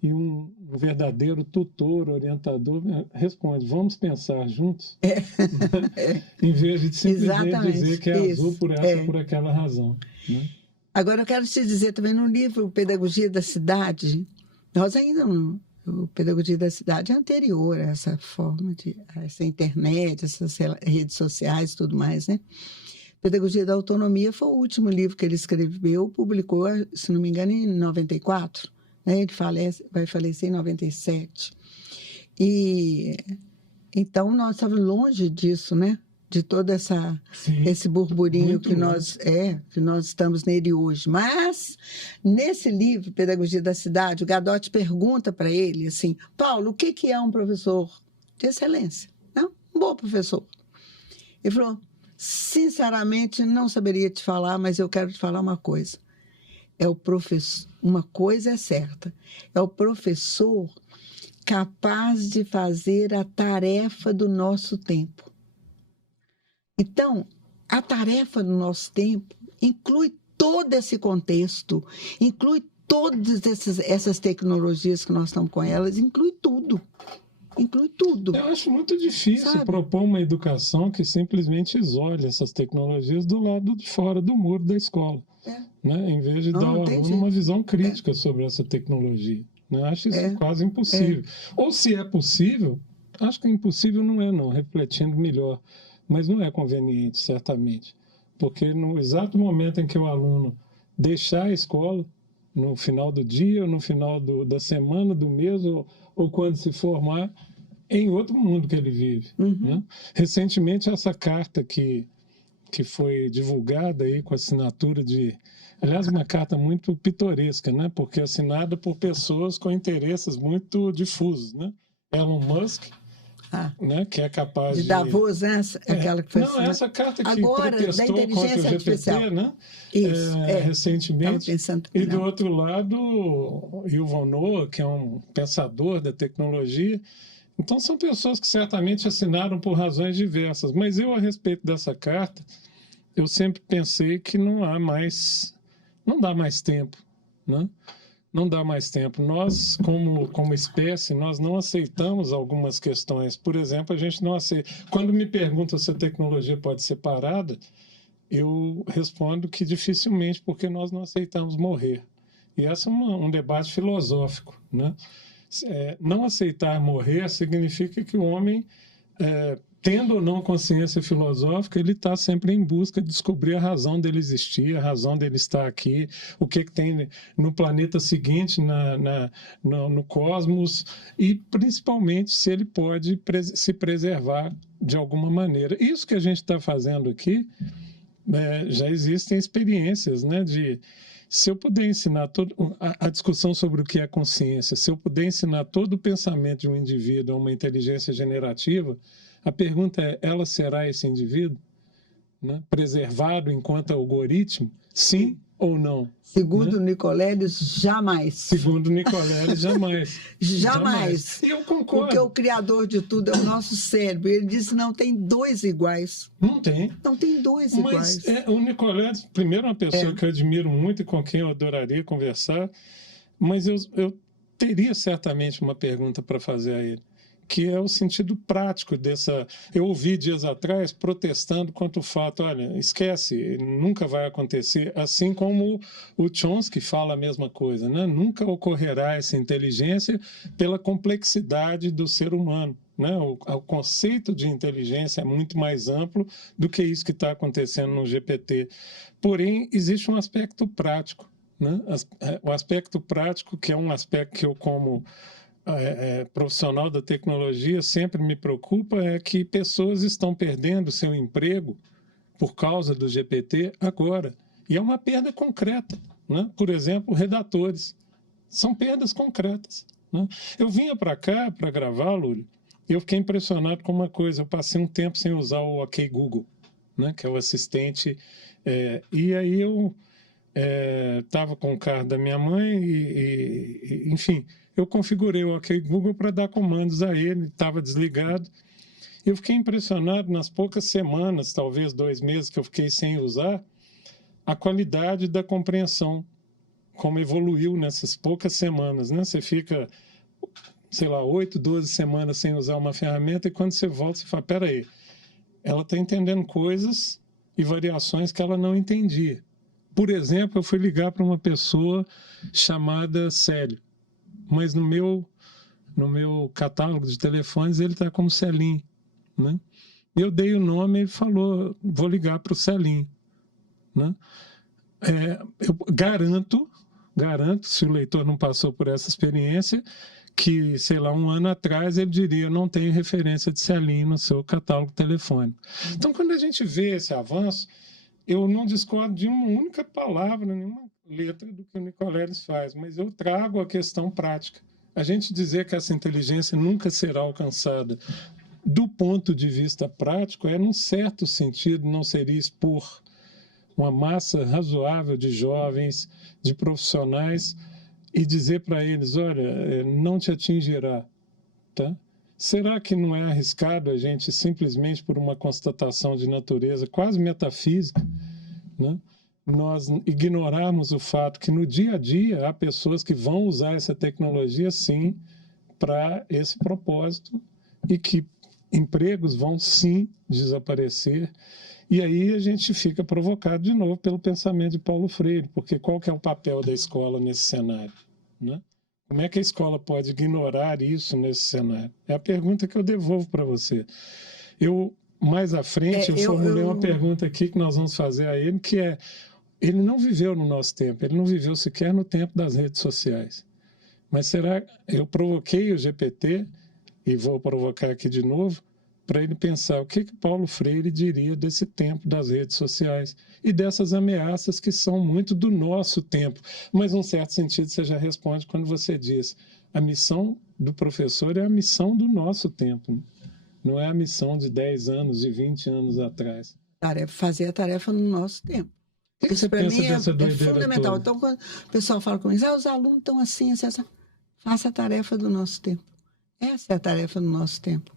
E um verdadeiro tutor, orientador, responde, vamos pensar juntos? Em vez de simplesmente dizer que é azul por essa ou por aquela razão. Né? Agora, eu quero te dizer também, no livro Pedagogia da Cidade, nós ainda não... O Pedagogia da Cidade é anterior a essa forma a essa internet, essas redes sociais e tudo mais, né? Pedagogia da Autonomia foi o último livro que ele escreveu, publicou, se não me engano, em 94. Né? Ele vai falecer em 97. E então nós estávamos longe disso, né? De todo esse burburinho que nós estamos nele hoje. Mas, nesse livro, Pedagogia da Cidade, o Gadotti pergunta para ele assim, Paulo, o que é um professor de excelência? Não? Um bom professor. Ele falou, sinceramente, não saberia te falar, mas eu quero te falar uma coisa. Uma coisa é certa, é o professor capaz de fazer a tarefa do nosso tempo. Então, a tarefa do nosso tempo inclui todo esse contexto, inclui todas essas tecnologias que nós estamos com elas, inclui tudo. Inclui tudo. Eu acho muito difícil propor uma educação que simplesmente isole essas tecnologias do lado de fora do muro da escola. Né? Em vez de dar ao aluno uma visão crítica sobre essa tecnologia. Né? Acho isso quase impossível. Ou se é possível, acho que impossível não é, não, refletindo melhor. Mas não é conveniente, certamente. Porque no exato momento em que o aluno deixar a escola, no final do dia, ou no final da semana, do mês, ou quando se formar, em outro mundo que ele vive. Né? Recentemente, essa carta que foi divulgada aí com a assinatura de... Aliás, uma carta muito pitoresca, né? Porque assinada por pessoas com interesses muito difusos. Né? Elon Musk, né? Que é capaz de Davos, né? Aquela que foi não, assinada. essa carta que agora, protestou contra o GPT, artificial. né? Isso, recentemente. E do outro lado, Yuval Noah, que é um pensador da tecnologia. Então, são pessoas que certamente assinaram por razões diversas. Mas eu, a respeito dessa carta, eu sempre pensei que não dá mais tempo, né? Não dá mais tempo. Nós, como espécie, nós não aceitamos algumas questões. Por exemplo, a gente não aceita... Quando me perguntam se a tecnologia pode ser parada, eu respondo que dificilmente, porque nós não aceitamos morrer. E esse é um debate filosófico, né? Não aceitar morrer significa que o homem, tendo ou não consciência filosófica, ele está sempre em busca de descobrir a razão dele existir, a razão dele estar aqui, o que tem no planeta seguinte, no cosmos, e principalmente se ele pode se preservar de alguma maneira. Isso que a gente está fazendo aqui, já existem experiências, né, se eu puder ensinar a discussão sobre o que é consciência, se eu puder ensinar todo o pensamento de um indivíduo a uma inteligência generativa, a pergunta é, ela será esse indivíduo? Né? Preservado enquanto algoritmo? Sim ou não? Segundo Nicoleles, jamais. Segundo Nicoleles, jamais. Jamais. E eu concordo. Porque o criador de tudo é o nosso cérebro. Ele disse não tem dois iguais. Não tem. Não tem dois iguais. Mas o Nicoleles, primeiro, uma pessoa que eu admiro muito e com quem eu adoraria conversar, mas eu teria certamente uma pergunta para fazer a ele, que é o sentido prático dessa... Eu ouvi dias atrás protestando contra o fato, olha, esquece, nunca vai acontecer, assim como o Chomsky fala a mesma coisa, né? Nunca ocorrerá essa inteligência pela complexidade do ser humano. Né? O conceito de inteligência é muito mais amplo do que isso que está acontecendo no GPT. Porém, existe um aspecto prático. Né? O aspecto prático, que é um aspecto que eu, como profissional da tecnologia, sempre me preocupa, é que pessoas estão perdendo seu emprego por causa do GPT agora. E é uma perda concreta. Né? Por exemplo, redatores. São perdas concretas. Né? Eu vinha para cá para gravar, Lúlio, e eu fiquei impressionado com uma coisa. Eu passei um tempo sem usar o OK Google, né? Que é o assistente. E aí eu estava com o carro da minha mãe enfim, eu configurei o OK Google para dar comandos a ele, estava desligado. Eu fiquei impressionado nas poucas semanas, talvez 2 meses que eu fiquei sem usar, a qualidade da compreensão, como evoluiu nessas poucas semanas. Né? Você fica, sei lá, 8, 12 semanas sem usar uma ferramenta e quando você volta, você fala, peraí, ela está entendendo coisas e variações que ela não entendia. Por exemplo, eu fui ligar para uma pessoa chamada Célio, mas no meu catálogo de telefones ele está como Celinho. Né? Eu dei o nome e ele falou, vou ligar para o Celinho. Né? Eu garanto, se o leitor não passou por essa experiência, que, sei lá, 1 ano atrás ele diria, eu não tenho referência de Celinho no seu catálogo telefônico. Então, quando a gente vê esse avanço, eu não discordo de uma única palavra, nenhuma letra do que o Nicoleles faz, mas eu trago a questão prática. A gente dizer que essa inteligência nunca será alcançada do ponto de vista prático, num certo sentido, não seria expor uma massa razoável de jovens, de profissionais, e dizer para eles, olha, não te atingirá. Tá? Será que não é arriscado a gente, simplesmente por uma constatação de natureza quase metafísica, né, nós ignorarmos o fato que no dia a dia há pessoas que vão usar essa tecnologia, sim, para esse propósito e que empregos vão, sim, desaparecer. E aí a gente fica provocado de novo pelo pensamento de Paulo Freire, porque qual que é o papel da escola nesse cenário, né? Como é que a escola pode ignorar isso nesse cenário? É a pergunta que eu devolvo para você. Mais à frente, eu formulei uma pergunta aqui que nós vamos fazer a ele, que é, ele não viveu no nosso tempo, ele não viveu sequer no tempo das redes sociais. Mas eu provoquei o GPT, e vou provocar aqui de novo, para ele pensar o que Paulo Freire diria desse tempo das redes sociais e dessas ameaças que são muito do nosso tempo. Mas, num certo sentido, você já responde quando você diz a missão do professor é a missão do nosso tempo, né? Não é a missão de 10 anos, de 20 anos atrás. Fazer a tarefa no nosso tempo. O que você pensa dessa doideira fundamental. toda? Então, quando o pessoal fala comigo, os alunos estão assim, faça a tarefa do nosso tempo. Essa é a tarefa do nosso tempo.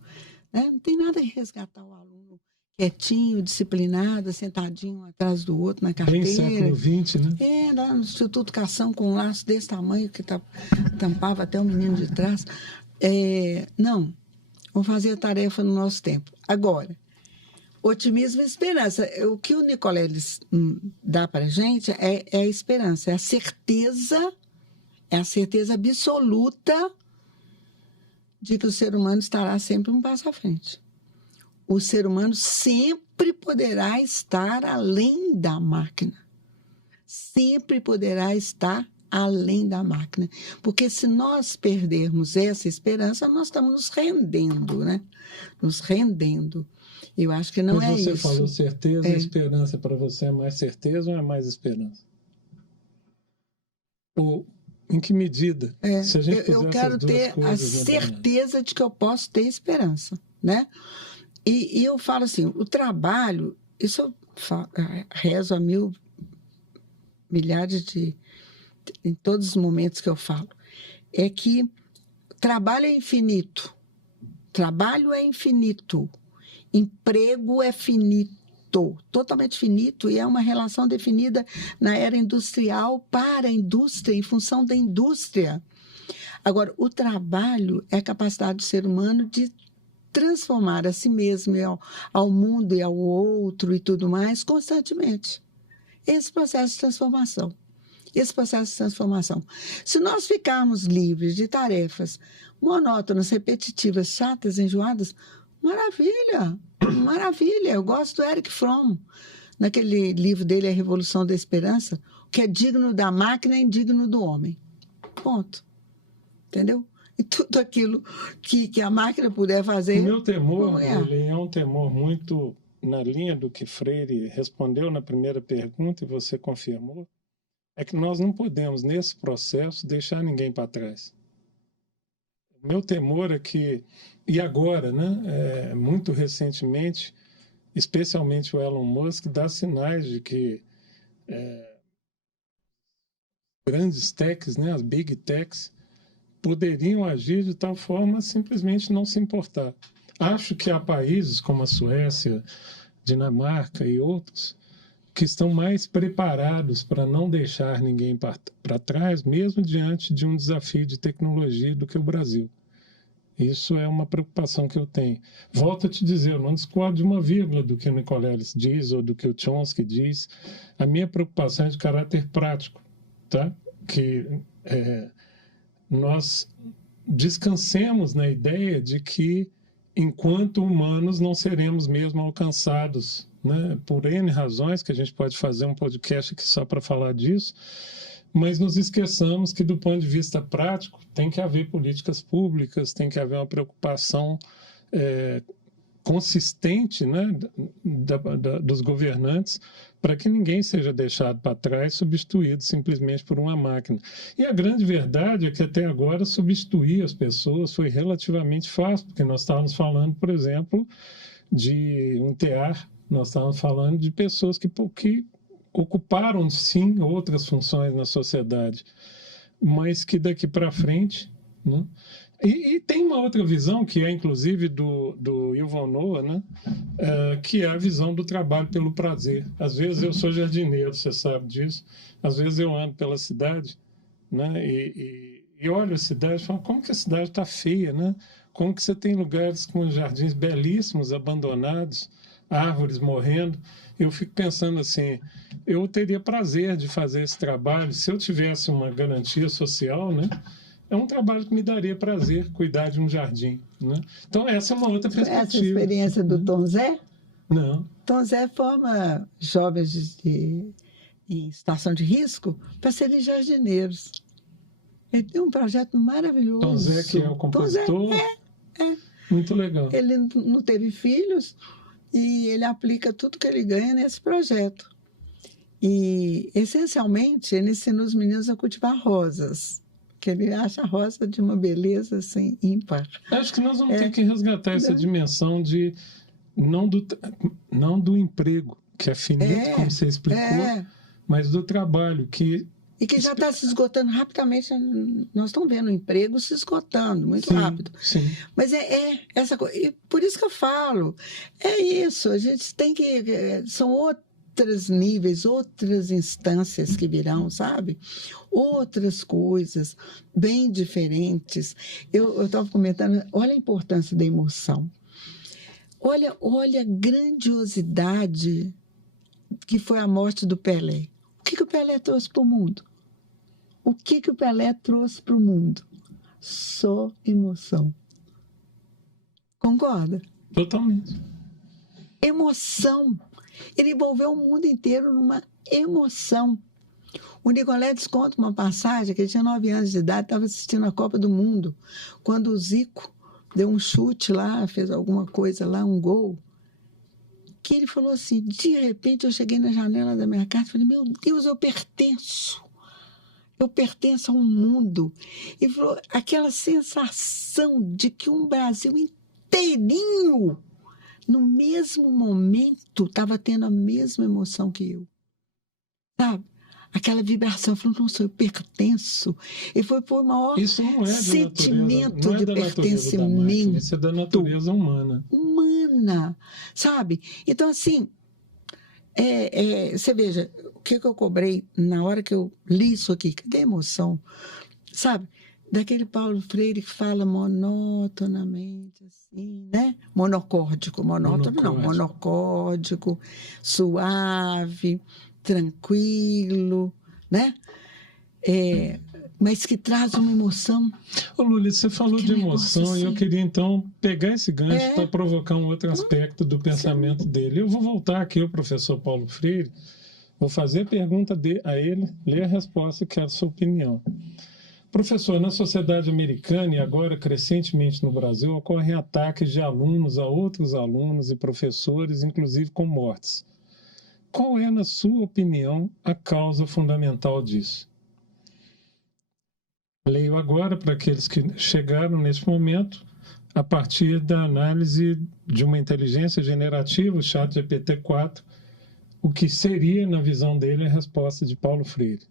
Né? Não tem nada de resgatar o aluno quietinho, disciplinado, sentadinho um atrás do outro na carteira. Bem século XX, né? Lá no Instituto Cação, com um laço desse tamanho que tampava até o menino de trás. Não, vamos fazer a tarefa no nosso tempo. Agora, otimismo e esperança. O que o Nicoleles dá para a gente é a esperança, é a certeza absoluta de que o ser humano estará sempre um passo à frente. O ser humano sempre poderá estar além da máquina. Sempre poderá estar além da máquina. Porque se nós perdermos essa esperança, nós estamos nos rendendo, né? Nos rendendo. Eu acho que não Mas é isso. Você falou certeza e esperança. Para você é mais certeza ou é mais esperança? Ou em que medida? Se a gente eu quero ter a certeza de que eu posso ter esperança, né? E eu falo assim, o trabalho, isso eu rezo a milhares em todos os momentos que eu falo, é que trabalho é infinito, emprego é finito, totalmente finito, e é uma relação definida na era industrial para a indústria, em função da indústria. Agora, o trabalho é a capacidade do ser humano de transformar a si mesmo, ao mundo e ao outro e tudo mais, constantemente. Esse processo de transformação. Se nós ficarmos livres de tarefas monótonas, repetitivas, chatas, enjoadas, maravilha! Eu gosto do Erich Fromm, naquele livro dele, A Revolução da Esperança, o que é digno da máquina é indigno do homem. Ponto. Entendeu? E tudo aquilo que a máquina puder fazer... O meu temor, é um temor muito na linha do que Freire respondeu na primeira pergunta e você confirmou, é que nós não podemos, nesse processo, deixar ninguém para trás. O meu temor é que, e agora, né, muito recentemente, especialmente o Elon Musk, dá sinais de que grandes techs, né, as big techs, poderiam agir de tal forma a simplesmente não se importar. Acho que há países como a Suécia, Dinamarca e outros que estão mais preparados para não deixar ninguém para trás, mesmo diante de um desafio de tecnologia do que o Brasil. Isso é uma preocupação que eu tenho. Volto a te dizer, eu não discordo de uma vírgula do que o Nicoleles diz ou do que o Chomsky diz. A minha preocupação é de caráter prático, tá? Que nós descansemos na ideia de que, enquanto humanos, não seremos mesmo alcançados, né, por N razões, que a gente pode fazer um podcast aqui só para falar disso, mas nos esqueçamos que, do ponto de vista prático, tem que haver políticas públicas, tem que haver uma preocupação consistente, né, dos governantes, para que ninguém seja deixado para trás, substituído simplesmente por uma máquina. E a grande verdade é que até agora substituir as pessoas foi relativamente fácil, porque nós estávamos falando, por exemplo, de um tear, nós estávamos falando de pessoas que ocuparam, sim, outras funções na sociedade, mas que daqui para frente, né, E tem uma outra visão, que é inclusive do Yuval Noah, né? Que é a visão do trabalho pelo prazer. Às vezes eu sou jardineiro, você sabe disso. Às vezes eu ando pela cidade, né? E olho a cidade e falo, como que a cidade está feia, né? Como que você tem lugares com jardins belíssimos, abandonados, árvores morrendo. Eu fico pensando assim, eu teria prazer de fazer esse trabalho se eu tivesse uma garantia social, né? É um trabalho que me daria prazer, cuidar de um jardim, né? Então, essa é uma outra perspectiva. Essa experiência do Tom Zé? Não. Tom Zé forma jovens em situação de risco para serem jardineiros. Ele tem um projeto maravilhoso. Tom Zé, que é o compositor. Tom Zé, Muito legal. Ele não teve filhos e ele aplica tudo que ele ganha nesse projeto. E, essencialmente, ele ensina os meninos a cultivar rosas, que ele acha a rosa de uma beleza assim, ímpar. Acho que nós vamos ter que resgatar essa dimensão de não do emprego, que é finito, como você explicou, mas do trabalho, e que já está se esgotando rapidamente. Nós estamos vendo o emprego se esgotando muito rápido. Sim. Mas essa coisa. E por isso que eu falo, é isso. A gente tem que. São outros níveis, outras instâncias que virão, sabe? Outras coisas bem diferentes. Eu estava comentando, olha a importância da emoção. Olha a grandiosidade que foi a morte do Pelé. O que o Pelé trouxe para o mundo? O que o Pelé trouxe para o mundo? Só emoção. Concorda? Totalmente. Emoção. Ele envolveu o mundo inteiro numa emoção. O Nicoledes conta uma passagem que ele tinha 9 anos de idade, estava assistindo a Copa do Mundo, quando o Zico deu um chute lá, fez alguma coisa lá, um gol, que ele falou assim, de repente eu cheguei na janela da minha casa e falei, meu Deus, eu pertenço a um mundo. E falou, aquela sensação de que um Brasil inteirinho, no mesmo momento, estava tendo a mesma emoção que eu. Sabe? Aquela vibração, falou, nossa, eu pertenço. E foi o maior sentimento de pertencimento. Isso é da natureza humana. Humana, sabe? Então, assim, você veja, o que eu cobrei na hora que eu li isso aqui? Cadê a emoção? Sabe? Daquele Paulo Freire que fala monotonamente, assim, né? Monocórdico, monocórdico, suave, tranquilo, né? Mas que traz uma emoção. Ô, Lúlia, você falou de emoção e eu queria, então, pegar esse gancho para provocar um outro aspecto do pensamento dele. Eu vou voltar aqui ao professor Paulo Freire, vou fazer a pergunta a ele, ler a resposta e quero a sua opinião. Professor, na sociedade americana e agora crescentemente no Brasil, ocorrem ataques de alunos a outros alunos e professores, inclusive com mortes. Qual é, na sua opinião, a causa fundamental disso? Leio agora para aqueles que chegaram nesse momento, a partir da análise de uma inteligência generativa, o ChatGPT-4, o que seria, na visão dele, a resposta de Paulo Freire.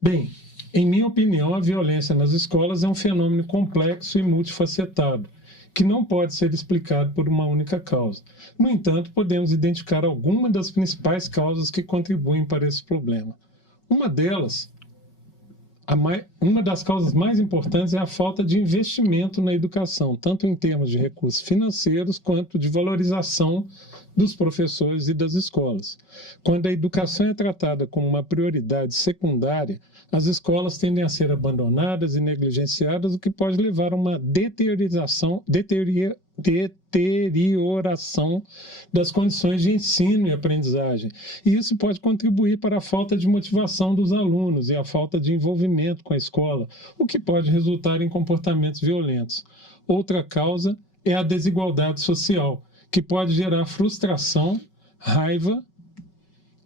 Bem, em minha opinião, a violência nas escolas é um fenômeno complexo e multifacetado, que não pode ser explicado por uma única causa. No entanto, podemos identificar algumas das principais causas que contribuem para esse problema. Uma das causas mais importantes é a falta de investimento na educação, tanto em termos de recursos financeiros quanto de valorização dos professores e das escolas. Quando a educação é tratada como uma prioridade secundária, as escolas tendem a ser abandonadas e negligenciadas, o que pode levar a uma deterioração das condições de ensino e aprendizagem. E isso pode contribuir para a falta de motivação dos alunos e a falta de envolvimento com a escola, o que pode resultar em comportamentos violentos. Outra causa é a desigualdade social, que pode gerar frustração, raiva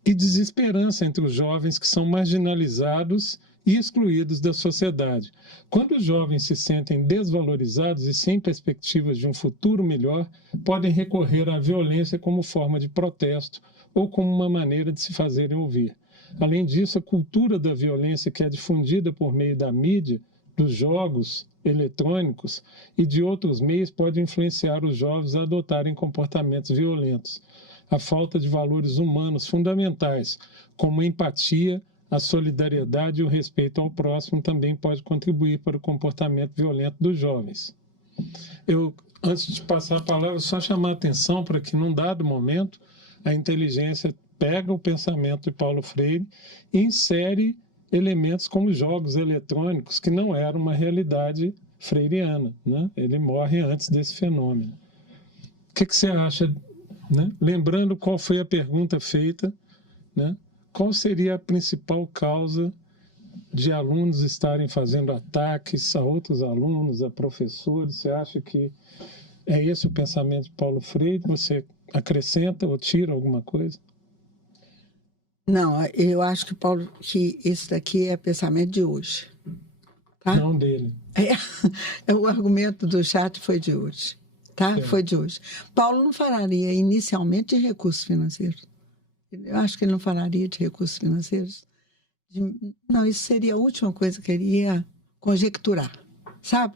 e desesperança entre os jovens que são marginalizados e excluídos da sociedade. Quando os jovens se sentem desvalorizados e sem perspectivas de um futuro melhor, podem recorrer à violência como forma de protesto ou como uma maneira de se fazerem ouvir. Além disso, a cultura da violência que é difundida por meio da mídia, dos jogos eletrônicos e de outros meios pode influenciar os jovens a adotarem comportamentos violentos. A falta de valores humanos fundamentais, como a empatia, a solidariedade e o respeito ao próximo, também pode contribuir para o comportamento violento dos jovens. Eu, antes de passar a palavra, só chamar a atenção para que, num dado momento, a inteligência pega o pensamento de Paulo Freire e insere elementos como jogos eletrônicos, que não era uma realidade freiriana, né? Ele morre antes desse fenômeno. O que você acha, né? Lembrando qual foi a pergunta feita, né? Qual seria a principal causa de alunos estarem fazendo ataques a outros alunos, a professores? Você acha que é esse o pensamento de Paulo Freire? Você acrescenta ou tira alguma coisa? Não, eu acho que esse daqui é pensamento de hoje. Tá? Não dele. O argumento do chat foi de hoje. Tá? É. Foi de hoje. Paulo não falaria inicialmente de recursos financeiros. Eu acho que ele não falaria de recursos financeiros. Não, isso seria a última coisa que ele ia conjecturar, sabe?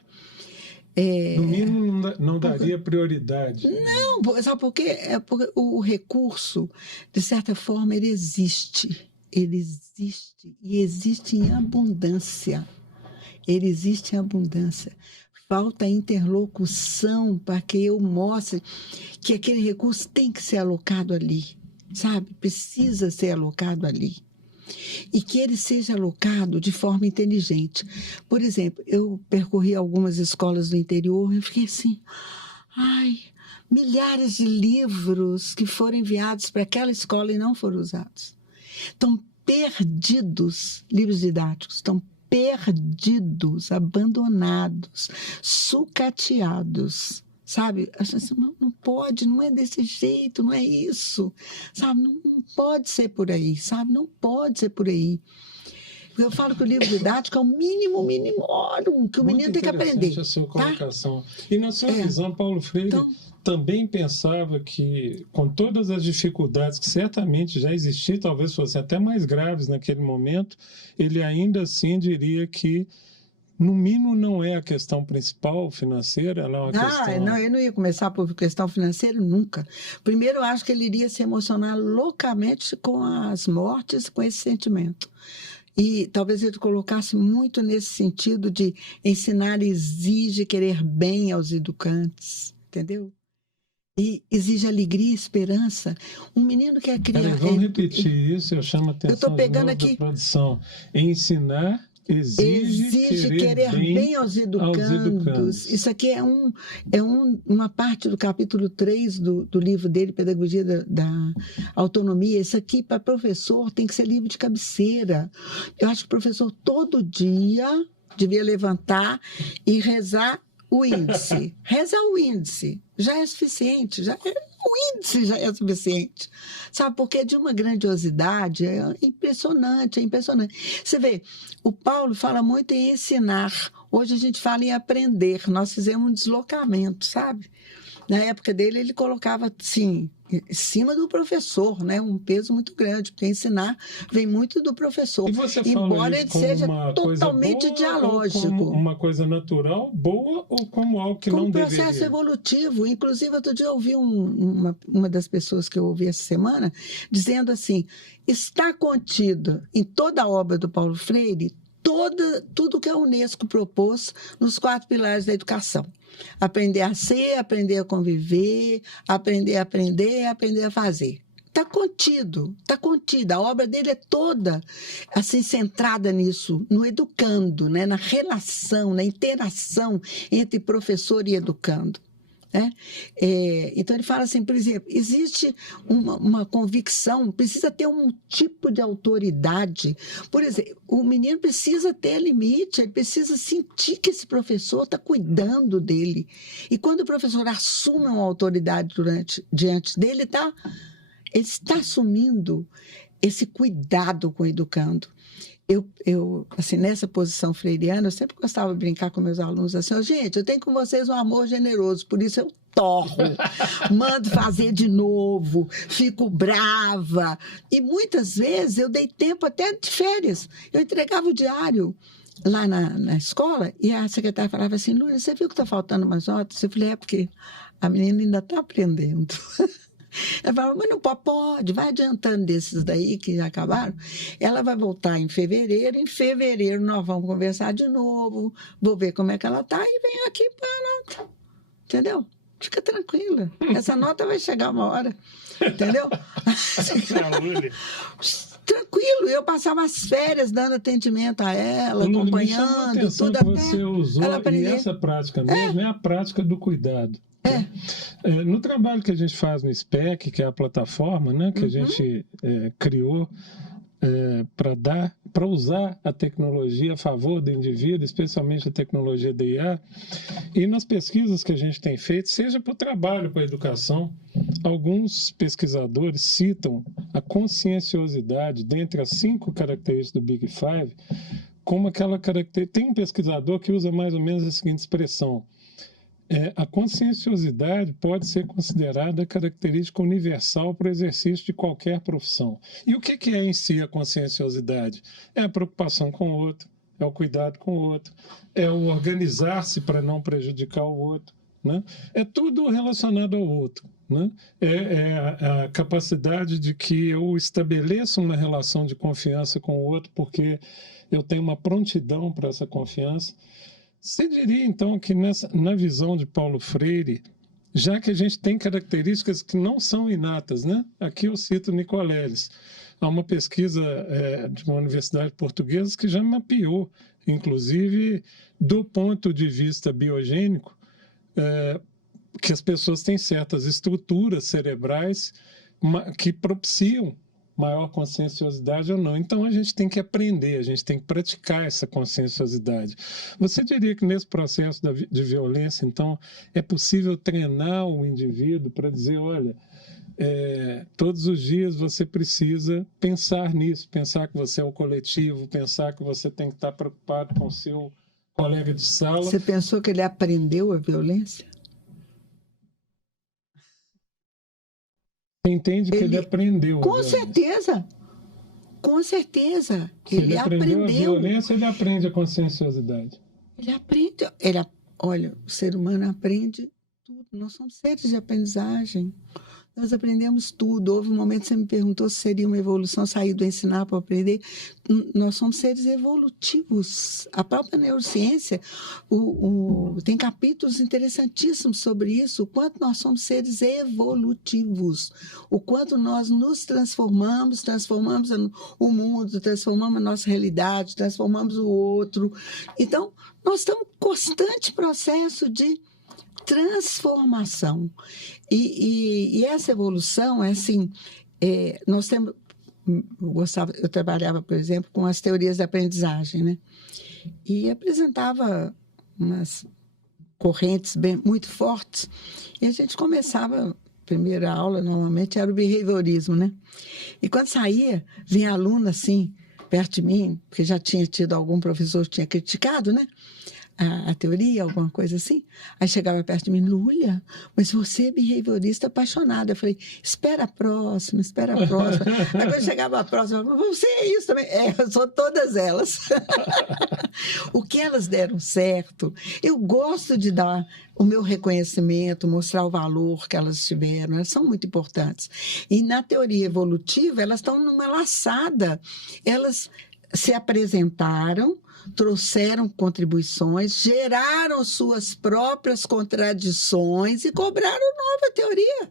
No mínimo, não daria prioridade. Não, sabe por quê? É porque o recurso, de certa forma, ele existe. Ele existe. E existe em abundância. Ele existe em abundância. Falta interlocução para que eu mostre que aquele recurso tem que ser alocado ali, sabe? Precisa ser alocado ali. E que ele seja alocado de forma inteligente. Por exemplo, eu percorri algumas escolas do interior e eu fiquei assim, milhares de livros que foram enviados para aquela escola e não foram usados. Estão perdidos, livros didáticos, estão perdidos, abandonados, sucateados. Sabe? Não pode, não é desse jeito, não é isso. Sabe? Não pode ser por aí, sabe? Não pode ser por aí. Eu falo que o livro didático é o mínimo minimorum que o menino tem que aprender. Muito interessante a sua colocação. Tá? E na sua visão, Paulo Freire também pensava que, com todas as dificuldades que certamente já existiam, talvez fossem até mais graves naquele momento, ele ainda assim diria que no mínimo, não é a questão principal financeira, ela é uma questão... Não, eu não ia começar por questão financeira nunca. Primeiro, eu acho que ele iria se emocionar loucamente com as mortes, com esse sentimento. E talvez ele colocasse muito nesse sentido de ensinar exige querer bem aos educantes, entendeu? E exige alegria e esperança. Um menino que é criado... Vamos repetir isso, eu chamo a atenção eu estou pegando aqui da produção. Ensinar... Exige querer bem aos educandos. Isso aqui é uma parte do capítulo 3 do livro dele, Pedagogia da Autonomia. Isso aqui, para professor, tem que ser livro de cabeceira. Eu acho que o professor, todo dia, devia levantar e rezar o índice. Rezar o índice já é suficiente, o índice já é suficiente, sabe? Porque é de uma grandiosidade, é impressionante, é impressionante. Você vê, o Paulo fala muito em ensinar, hoje a gente fala em aprender, nós fizemos um deslocamento, sabe? Na época dele, ele colocava, assim, em cima do professor, né? Um peso muito grande, porque ensinar vem muito do professor. E você embora ele seja totalmente dialógico. Como uma coisa natural, boa, ou como algo que não deveria? Como processo evolutivo. Inclusive, outro dia eu ouvi uma das pessoas que eu ouvi essa semana dizendo assim, está contido em toda a obra do Paulo Freire tudo que a Unesco propôs nos 4 pilares da educação. Aprender a ser, aprender a conviver, aprender a aprender, aprender a fazer. Está contido, está contida. A obra dele é toda assim, centrada nisso, no educando, né? Na relação, na interação entre professor e educando. Né? Então, ele fala assim, por exemplo, existe uma convicção, precisa ter um tipo de autoridade. Por exemplo, o menino precisa ter limite, ele precisa sentir que esse professor está cuidando dele. E quando o professor assume uma autoridade diante dele, ele está assumindo esse cuidado com o educando. Eu, assim, nessa posição freiriana, eu sempre gostava de brincar com meus alunos assim, gente, eu tenho com vocês um amor generoso, por isso eu torro, mando fazer de novo, fico brava. E muitas vezes eu dei tempo até de férias, eu entregava o diário. lá na escola, e a secretária falava assim, Lúcia, você viu que está faltando umas notas? Eu falei, porque a menina ainda está aprendendo. Ela falava, mas não pode, vai adiantando desses daí que já acabaram. Ela vai voltar em fevereiro nós vamos conversar de novo, vou ver como é que ela está e venho aqui para a nota. Entendeu? Fica tranquila, essa nota vai chegar uma hora, entendeu? Tranquilo, eu passava as férias dando atendimento a ela, acompanhando, tudo que você usou, ela aprender. E essa prática mesmo é a prática do cuidado. No trabalho que a gente faz no SPEC, que é a plataforma, né, que a gente criou para usar a tecnologia a favor do indivíduo, especialmente a tecnologia da IA, e nas pesquisas que a gente tem feito, seja para o trabalho, para a educação, alguns pesquisadores citam a conscienciosidade dentre as 5 características do Big Five como aquela característica. Tem um pesquisador que usa mais ou menos a seguinte expressão: a conscienciosidade pode ser considerada característica universal para o exercício de qualquer profissão. E o que é em si a conscienciosidade? É a preocupação com o outro, é o cuidado com o outro, é o organizar-se para não prejudicar o outro, né? É tudo relacionado ao outro, né? É a capacidade de que eu estabeleça uma relação de confiança com o outro porque eu tenho uma prontidão para essa confiança. Você diria, então, que na visão de Paulo Freire, já que a gente tem características que não são inatas, né? Aqui eu cito Nicoleles. Há uma pesquisa de uma universidade portuguesa que já mapeou, inclusive, do ponto de vista biogênico, que as pessoas têm certas estruturas cerebrais que propiciam maior conscienciosidade ou não. Então, a gente tem que aprender, a gente tem que praticar essa conscienciosidade. Você diria que nesse processo de violência, então, é possível treinar o indivíduo para dizer, olha, todos os dias você precisa pensar nisso, pensar que você é um coletivo, pensar que você tem que estar preocupado com o seu colega de sala. Você pensou que ele aprendeu a violência? Você entende que ele aprendeu? Com certeza. Com certeza. Ele aprendeu. A violência, ele aprende a conscienciosidade. Ele aprende. Olha, o ser humano aprende tudo. Nós somos seres de aprendizagem. Nós aprendemos tudo. Houve um momento que você me perguntou se seria uma evolução sair do ensinar para aprender. Nós somos seres evolutivos. A própria neurociência tem capítulos interessantíssimos sobre isso. O quanto nós somos seres evolutivos. O quanto nós nos transformamos o mundo, transformamos a nossa realidade, transformamos o outro. Então, nós estamos em constante processo de transformação. E essa evolução é assim, nós temos, eu trabalhava, por exemplo, com as teorias da aprendizagem, né? E apresentava umas correntes muito fortes, e a gente começava, a primeira aula normalmente era o behaviorismo, né? E quando saía, vinha aluno assim, perto de mim, porque já tinha tido algum professor que tinha criticado, né? A teoria, alguma coisa assim. Aí chegava perto de mim, Lúlia, mas você é behaviorista apaixonada. Eu falei, espera a próxima. Aí quando chegava a próxima, eu falei, você é isso também? Eu sou todas elas. O que elas deram certo, eu gosto de dar o meu reconhecimento, mostrar o valor que elas tiveram, elas são muito importantes. E na teoria evolutiva, elas estão numa laçada, elas se apresentaram, trouxeram contribuições, geraram suas próprias contradições e cobraram nova teoria.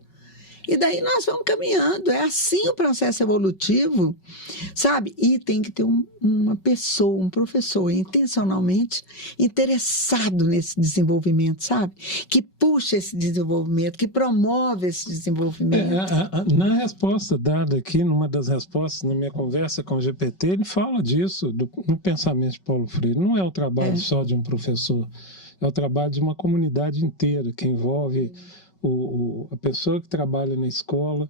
E daí nós vamos caminhando. É assim o processo evolutivo, sabe? E tem que ter uma pessoa, um professor intencionalmente interessado nesse desenvolvimento, sabe? Que puxa esse desenvolvimento, que promove esse desenvolvimento. Na resposta dada aqui, numa das respostas, na minha conversa com o GPT, ele fala disso, no pensamento de Paulo Freire. Não é o trabalho só de um professor, é o trabalho de uma comunidade inteira, que envolve a pessoa que trabalha na escola,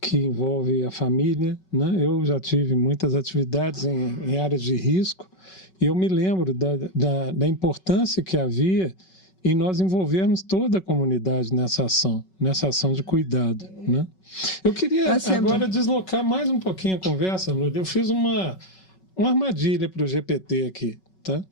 que envolve a família, né? Eu já tive muitas atividades em áreas de risco e eu me lembro da importância que havia em nós envolvermos toda a comunidade nessa ação de cuidado, né? Eu queria agora deslocar mais um pouquinho a conversa, Lúcia. Eu fiz uma armadilha para o GPT aqui. tá?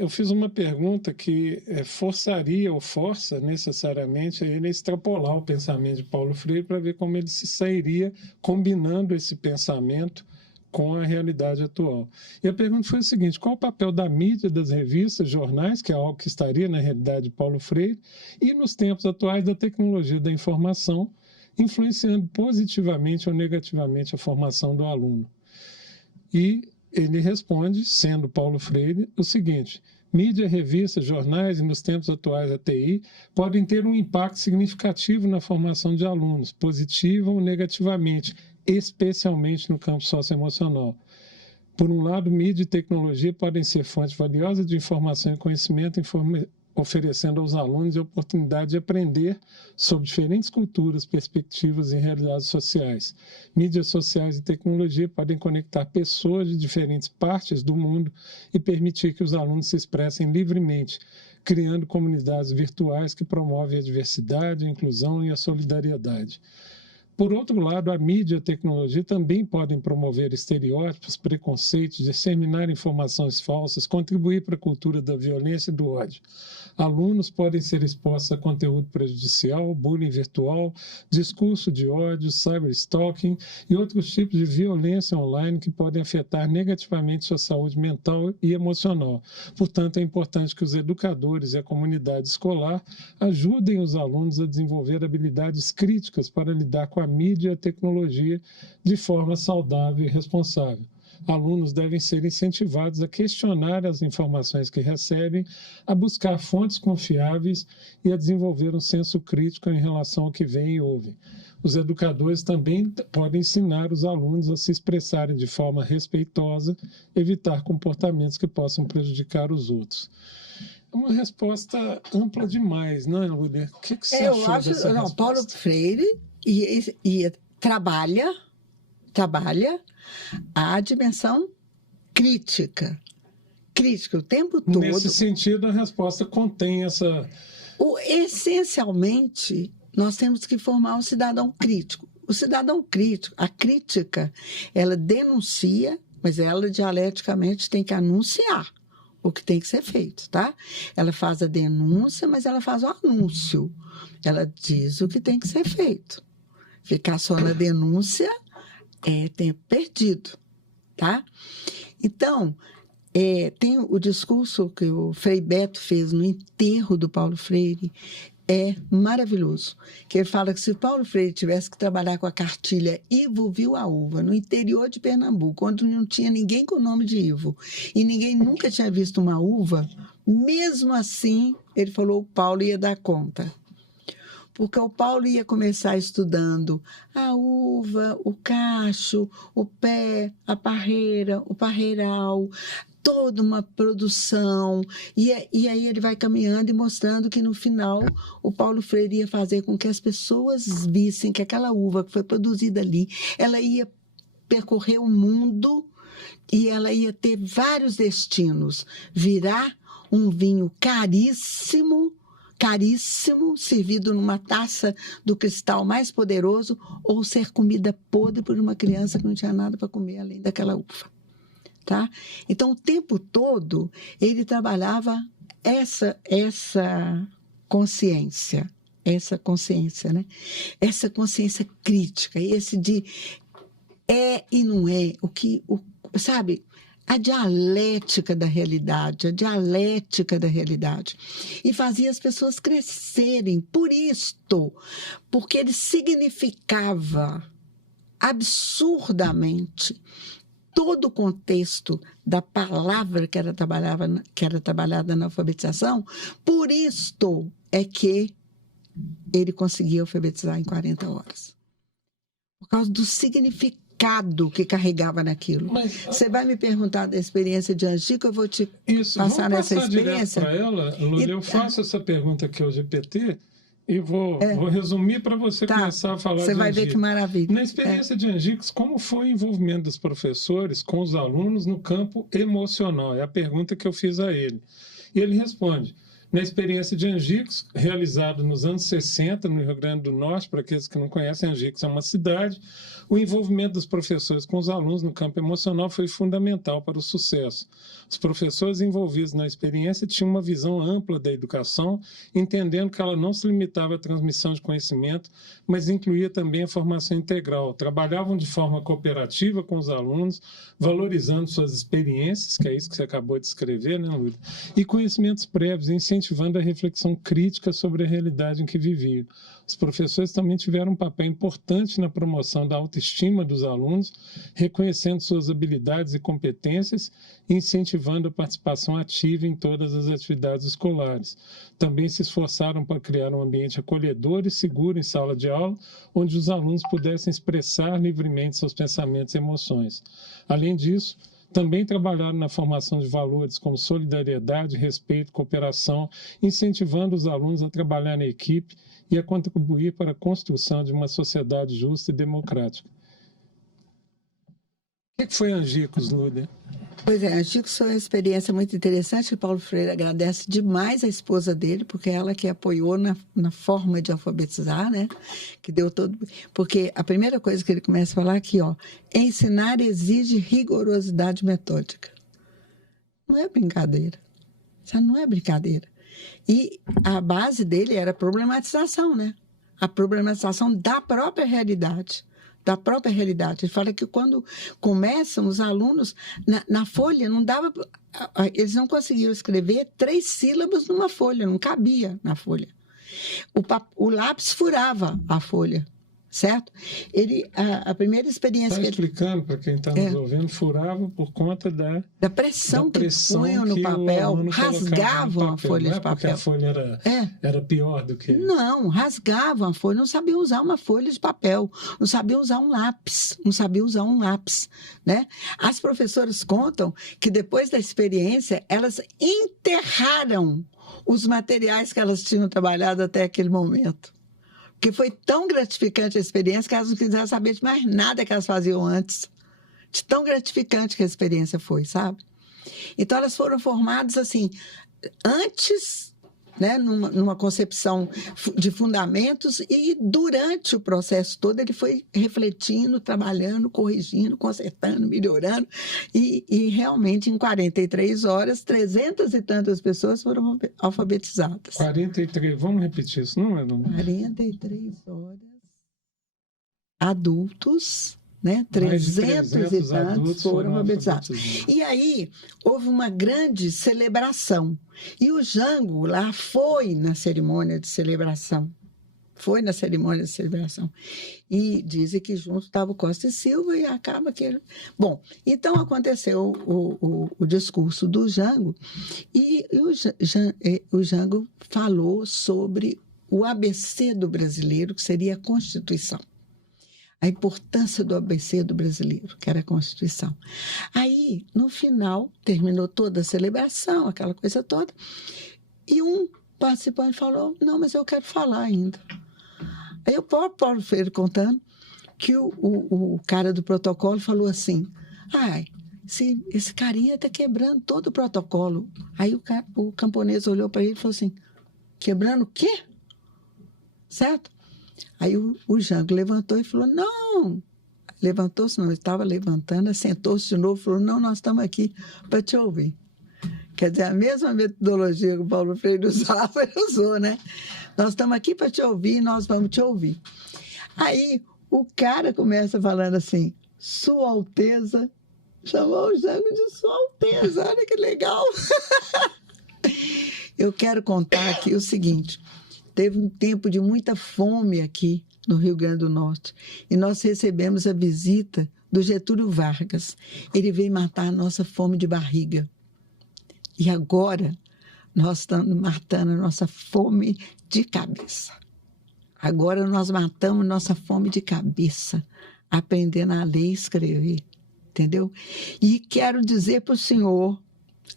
Eu fiz uma pergunta que forçaria ou força necessariamente ele a extrapolar o pensamento de Paulo Freire para ver como ele se sairia combinando esse pensamento com a realidade atual. E a pergunta foi o seguinte: qual o papel da mídia, das revistas, jornais, que é algo que estaria na realidade de Paulo Freire, e nos tempos atuais da tecnologia da informação, influenciando positivamente ou negativamente a formação do aluno? E ele responde, sendo Paulo Freire, o seguinte: mídia, revistas, jornais e, nos tempos atuais, a TI, podem ter um impacto significativo na formação de alunos, positiva ou negativamente, especialmente no campo socioemocional. Por um lado, mídia e tecnologia podem ser fontes valiosas de informação e conhecimento, oferecendo aos alunos a oportunidade de aprender sobre diferentes culturas, perspectivas e realidades sociais. Mídias sociais e tecnologia podem conectar pessoas de diferentes partes do mundo e permitir que os alunos se expressem livremente, criando comunidades virtuais que promovem a diversidade, a inclusão e a solidariedade. Por outro lado, a mídia e a tecnologia também podem promover estereótipos, preconceitos, disseminar informações falsas, contribuir para a cultura da violência e do ódio. Alunos podem ser expostos a conteúdo prejudicial, bullying virtual, discurso de ódio, cyberstalking e outros tipos de violência online que podem afetar negativamente sua saúde mental e emocional. Portanto, é importante que os educadores e a comunidade escolar ajudem os alunos a desenvolver habilidades críticas para lidar com a mídia e a tecnologia de forma saudável e responsável. Alunos devem ser incentivados a questionar as informações que recebem, a buscar fontes confiáveis e a desenvolver um senso crítico em relação ao que veem e ouvem. Os educadores também podem ensinar os alunos a se expressarem de forma respeitosa, evitar comportamentos que possam prejudicar os outros. É uma resposta ampla demais, não é, Lúlia? O que você achou dessa resposta? Paulo Freire trabalha a dimensão crítica o tempo todo. Nesse sentido, a resposta contém essa... Essencialmente, nós temos que formar um cidadão crítico. O cidadão crítico, a crítica, ela denuncia, mas ela dialeticamente tem que anunciar o que tem que ser feito, tá? Ela faz a denúncia, mas ela faz o anúncio. Ela diz o que tem que ser feito. Ficar só na denúncia é tempo perdido, tá? Então, tem o discurso que o Frei Beto fez no enterro do Paulo Freire, é maravilhoso, que ele fala que se Paulo Freire tivesse que trabalhar com a cartilha Ivo viu a uva, no interior de Pernambuco, onde não tinha ninguém com o nome de Ivo, e ninguém nunca tinha visto uma uva, mesmo assim, ele falou, o Paulo ia dar conta. Porque o Paulo ia começar estudando a uva, o cacho, o pé, a parreira, o parreiral, toda uma produção. E aí ele vai caminhando e mostrando que, no final, o Paulo Freire ia fazer com que as pessoas vissem que aquela uva que foi produzida ali, ela ia percorrer o mundo e ela ia ter vários destinos. Virar um vinho caríssimo, servido numa taça do cristal mais poderoso, ou ser comida podre por uma criança que não tinha nada para comer além daquela uva. Tá? Então, o tempo todo, ele trabalhava essa consciência, né? Essa consciência crítica, esse de é e não é, sabe? A dialética da realidade. E fazia as pessoas crescerem por isto, porque ele significava absurdamente todo o contexto da palavra que era trabalhada na alfabetização. Por isto é que ele conseguia alfabetizar em 40 horas. Por causa do significado que carregava naquilo. Mas, você vai me perguntar da experiência de Angico, eu vou te passar nessa experiência. Para ela, Lúlia, eu faço essa pergunta aqui ao GPT e vou resumir para você começar a falar de Angico. Você vai ver que maravilha. Na experiência de Angico, como foi o envolvimento dos professores com os alunos no campo emocional? É a pergunta que eu fiz a ele. E ele responde: Na experiência de Angicos, realizada nos anos 60, no Rio Grande do Norte, para aqueles que não conhecem, Angicos é uma cidade, o envolvimento dos professores com os alunos no campo emocional foi fundamental para o sucesso. Os professores envolvidos na experiência tinham uma visão ampla da educação, entendendo que ela não se limitava à transmissão de conhecimento, mas incluía também a formação integral. Trabalhavam de forma cooperativa com os alunos, valorizando suas experiências, que é isso que você acabou de escrever, né, Lúlia? E conhecimentos prévios, incentivando a reflexão crítica sobre a realidade em que viviam. Os professores também tiveram um papel importante na promoção da autoestima dos alunos, reconhecendo suas habilidades e competências e incentivando a participação ativa em todas as atividades escolares. Também se esforçaram para criar um ambiente acolhedor e seguro em sala de aula, onde os alunos pudessem expressar livremente seus pensamentos e emoções. Além disso, também trabalharam na formação de valores como solidariedade, respeito, cooperação, incentivando os alunos a trabalhar na equipe e a contribuir para a construção de uma sociedade justa e democrática. O que foi Angicos, Lúlia? Pois é, Angicos foi uma experiência muito interessante. O Paulo Freire agradece demais a esposa dele, porque ela que apoiou na forma de alfabetizar, né? Que deu todo... Porque a primeira coisa que ele começa a falar aqui, ó, ensinar exige rigorosidade metódica. Não é brincadeira. Isso não é brincadeira. E a base dele era a problematização, né? A problematização da própria realidade. Da própria realidade. Ele fala que quando começam os alunos, na folha, não dava... Eles não conseguiam escrever 3 sílabas numa folha, não cabia na folha. O lápis furava a folha, certo? A primeira experiência... Está explicando para quem está nos ouvindo, furava por conta da pressão que punham no papel, rasgavam a folha de papel. Porque a folha era pior do que... Não, rasgavam a folha, não sabiam usar uma folha de papel, não sabiam usar um lápis, né? As professoras contam que depois da experiência, elas enterraram os materiais que elas tinham trabalhado até aquele momento. Porque foi tão gratificante a experiência que elas não quiseram saber de mais nada que elas faziam antes. De tão gratificante que a experiência foi, sabe? Então, elas foram formadas, assim, antes, né, numa concepção de fundamentos, e durante o processo todo ele foi refletindo, trabalhando, corrigindo, consertando, melhorando, e realmente em 43 horas, 300 e tantas pessoas foram alfabetizadas. 43, vamos repetir isso, não é? 43 horas, adultos, né? 300 e tantos foram alfabetizados. E aí houve uma grande celebração. E o Jango lá foi na cerimônia de celebração. E dizem que junto estava o Costa e Silva e acaba que ele... Bom, então aconteceu o discurso do Jango e o Jango falou sobre o ABC do brasileiro, que seria a Constituição. A importância do ABC do brasileiro, que era a Constituição. Aí, no final, terminou toda a celebração, aquela coisa toda, e um participante falou, não, mas eu quero falar ainda. Aí o próprio Paulo Freire contando que o cara do protocolo falou assim, esse carinha está quebrando todo o protocolo. Aí o camponês olhou para ele e falou assim, quebrando o quê? Certo? Aí o Jango levantou e falou, não. Levantou-se, não, ele estava levantando, sentou-se de novo e falou, não, nós estamos aqui para te ouvir. Quer dizer, a mesma metodologia que o Paulo Freire usava, ele usou, né? Nós estamos aqui para te ouvir, nós vamos te ouvir. Aí o cara começa falando assim, Sua Alteza, chamou o Jango de Sua Alteza, olha que legal. Eu quero contar aqui o seguinte, teve um tempo de muita fome aqui no Rio Grande do Norte e nós recebemos a visita do Getúlio Vargas. Ele veio matar a nossa fome de barriga. E agora nós estamos matando a nossa fome de cabeça. Agora nós matamos nossa fome de cabeça, aprendendo a ler e escrever, entendeu? E quero dizer para o senhor,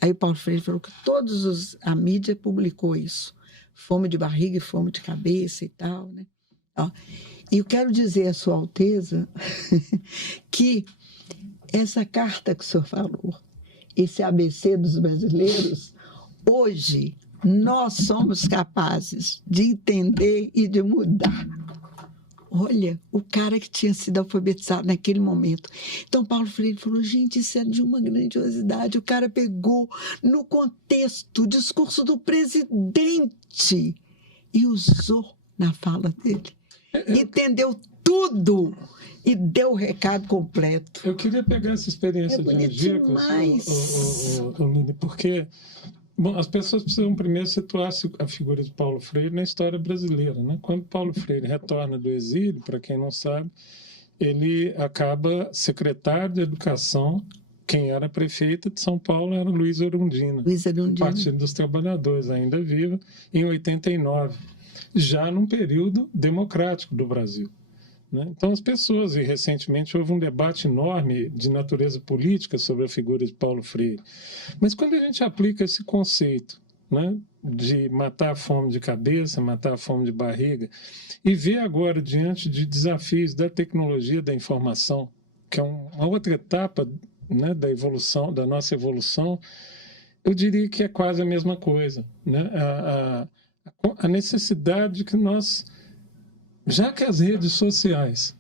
aí o Paulo Freire falou que a mídia publicou isso, fome de barriga e fome de cabeça e tal, né? Ó, e eu quero dizer à Sua Alteza que essa carta que o senhor falou, esse ABC dos brasileiros, hoje nós somos capazes de entender e de mudar. Olha, o cara que tinha sido alfabetizado naquele momento. Então, Paulo Freire falou, gente, isso é de uma grandiosidade. O cara pegou no contexto o discurso do presidente e usou na fala dele. Entendeu tudo e deu o recado completo. Eu queria pegar essa experiência de Angicos, Lili, porque bom, as pessoas precisam primeiro situar a figura de Paulo Freire na história brasileira, né? Quando Paulo Freire retorna do exílio, para quem não sabe, ele acaba secretário de Educação. Quem era prefeita de São Paulo era Luiz Erundina, Partido dos Trabalhadores, ainda vivo, em 89, já num período democrático do Brasil. Né? Então, as pessoas, e recentemente houve um debate enorme de natureza política sobre a figura de Paulo Freire. Mas quando a gente aplica esse conceito, né, de matar a fome de cabeça, matar a fome de barriga, e vê agora, diante de desafios da tecnologia da informação, que é uma outra etapa, né, da evolução, da nossa evolução, eu diria que é quase a mesma coisa. Né? A necessidade de que nós, já que as redes sociais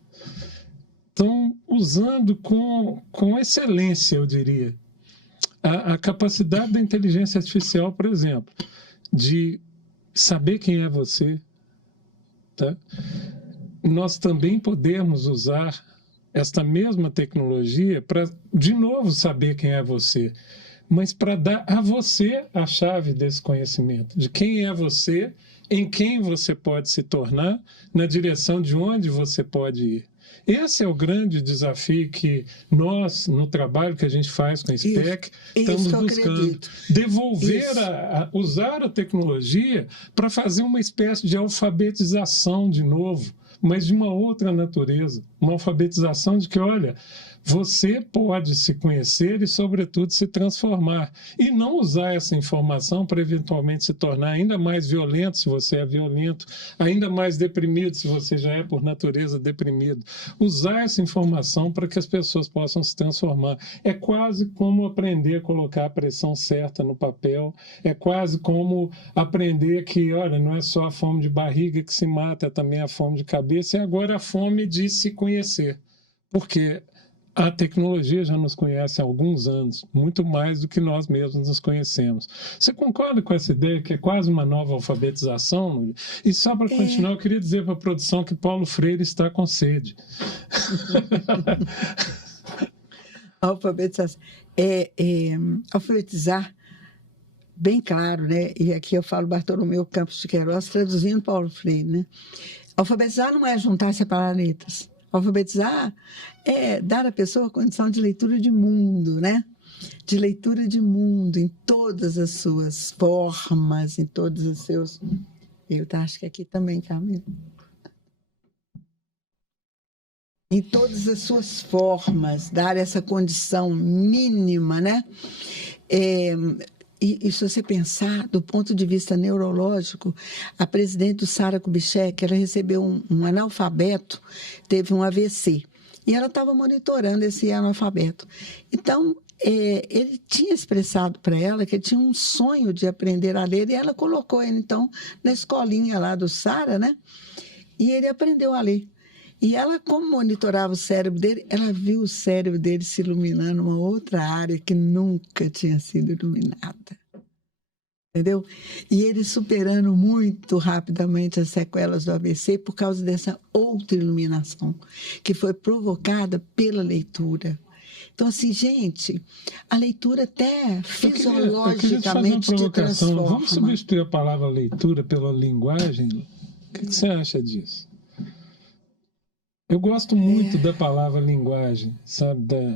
estão usando com excelência, eu diria, a capacidade da inteligência artificial, por exemplo, de saber quem é você, tá? Nós também podemos usar esta mesma tecnologia para, de novo, saber quem é você, mas para dar a você a chave desse conhecimento, de quem é você, em quem você pode se tornar, na direção de onde você pode ir. Esse é o grande desafio que nós, no trabalho que a gente faz com a SPEC, estamos buscando. Devolver, usar a tecnologia para fazer uma espécie de alfabetização de novo, mas de uma outra natureza. Uma alfabetização de que, olha, você pode se conhecer e, sobretudo, se transformar. E não usar essa informação para, eventualmente, se tornar ainda mais violento, se você é violento, ainda mais deprimido, se você já é, por natureza, deprimido. Usar essa informação para que as pessoas possam se transformar. É quase como aprender a colocar a pressão certa no papel, é quase como aprender que, olha, não é só a fome de barriga que se mata, é também a fome de cabeça, e agora a fome de se conhecer. Porque a tecnologia já nos conhece há alguns anos, muito mais do que nós mesmos nos conhecemos. Você concorda com essa ideia que é quase uma nova alfabetização? E só para continuar, eu queria dizer para a produção que Paulo Freire está com sede. Alfabetização. Alfabetizar, bem claro, né? E aqui eu falo Bartolomeu Campos de Queiroz, traduzindo Paulo Freire, né? Alfabetizar não é juntar e separar letras. Alfabetizar é dar à pessoa a condição de leitura de mundo, né? De leitura de mundo em todas as suas formas, em todos os seus... Eu acho que aqui também, Camila. Em todas as suas formas, dar essa condição mínima, né? E se você pensar do ponto de vista neurológico, a presidente do Sara Kubitschek, ela recebeu um analfabeto, teve um AVC, e ela estava monitorando esse analfabeto. Então, ele tinha expressado para ela que ele tinha um sonho de aprender a ler, e ela colocou ele, então, na escolinha lá do Sara, né? E ele aprendeu a ler. E ela, como monitorava o cérebro dele, ela viu o cérebro dele se iluminando uma outra área que nunca tinha sido iluminada. Entendeu? E ele superando muito rapidamente as sequelas do AVC por causa dessa outra iluminação, que foi provocada pela leitura. Então, assim, gente, a leitura até fisiologicamente te transforma. Vamos substituir a palavra leitura pela linguagem? O que você acha disso? Eu gosto muito da palavra linguagem, sabe? Da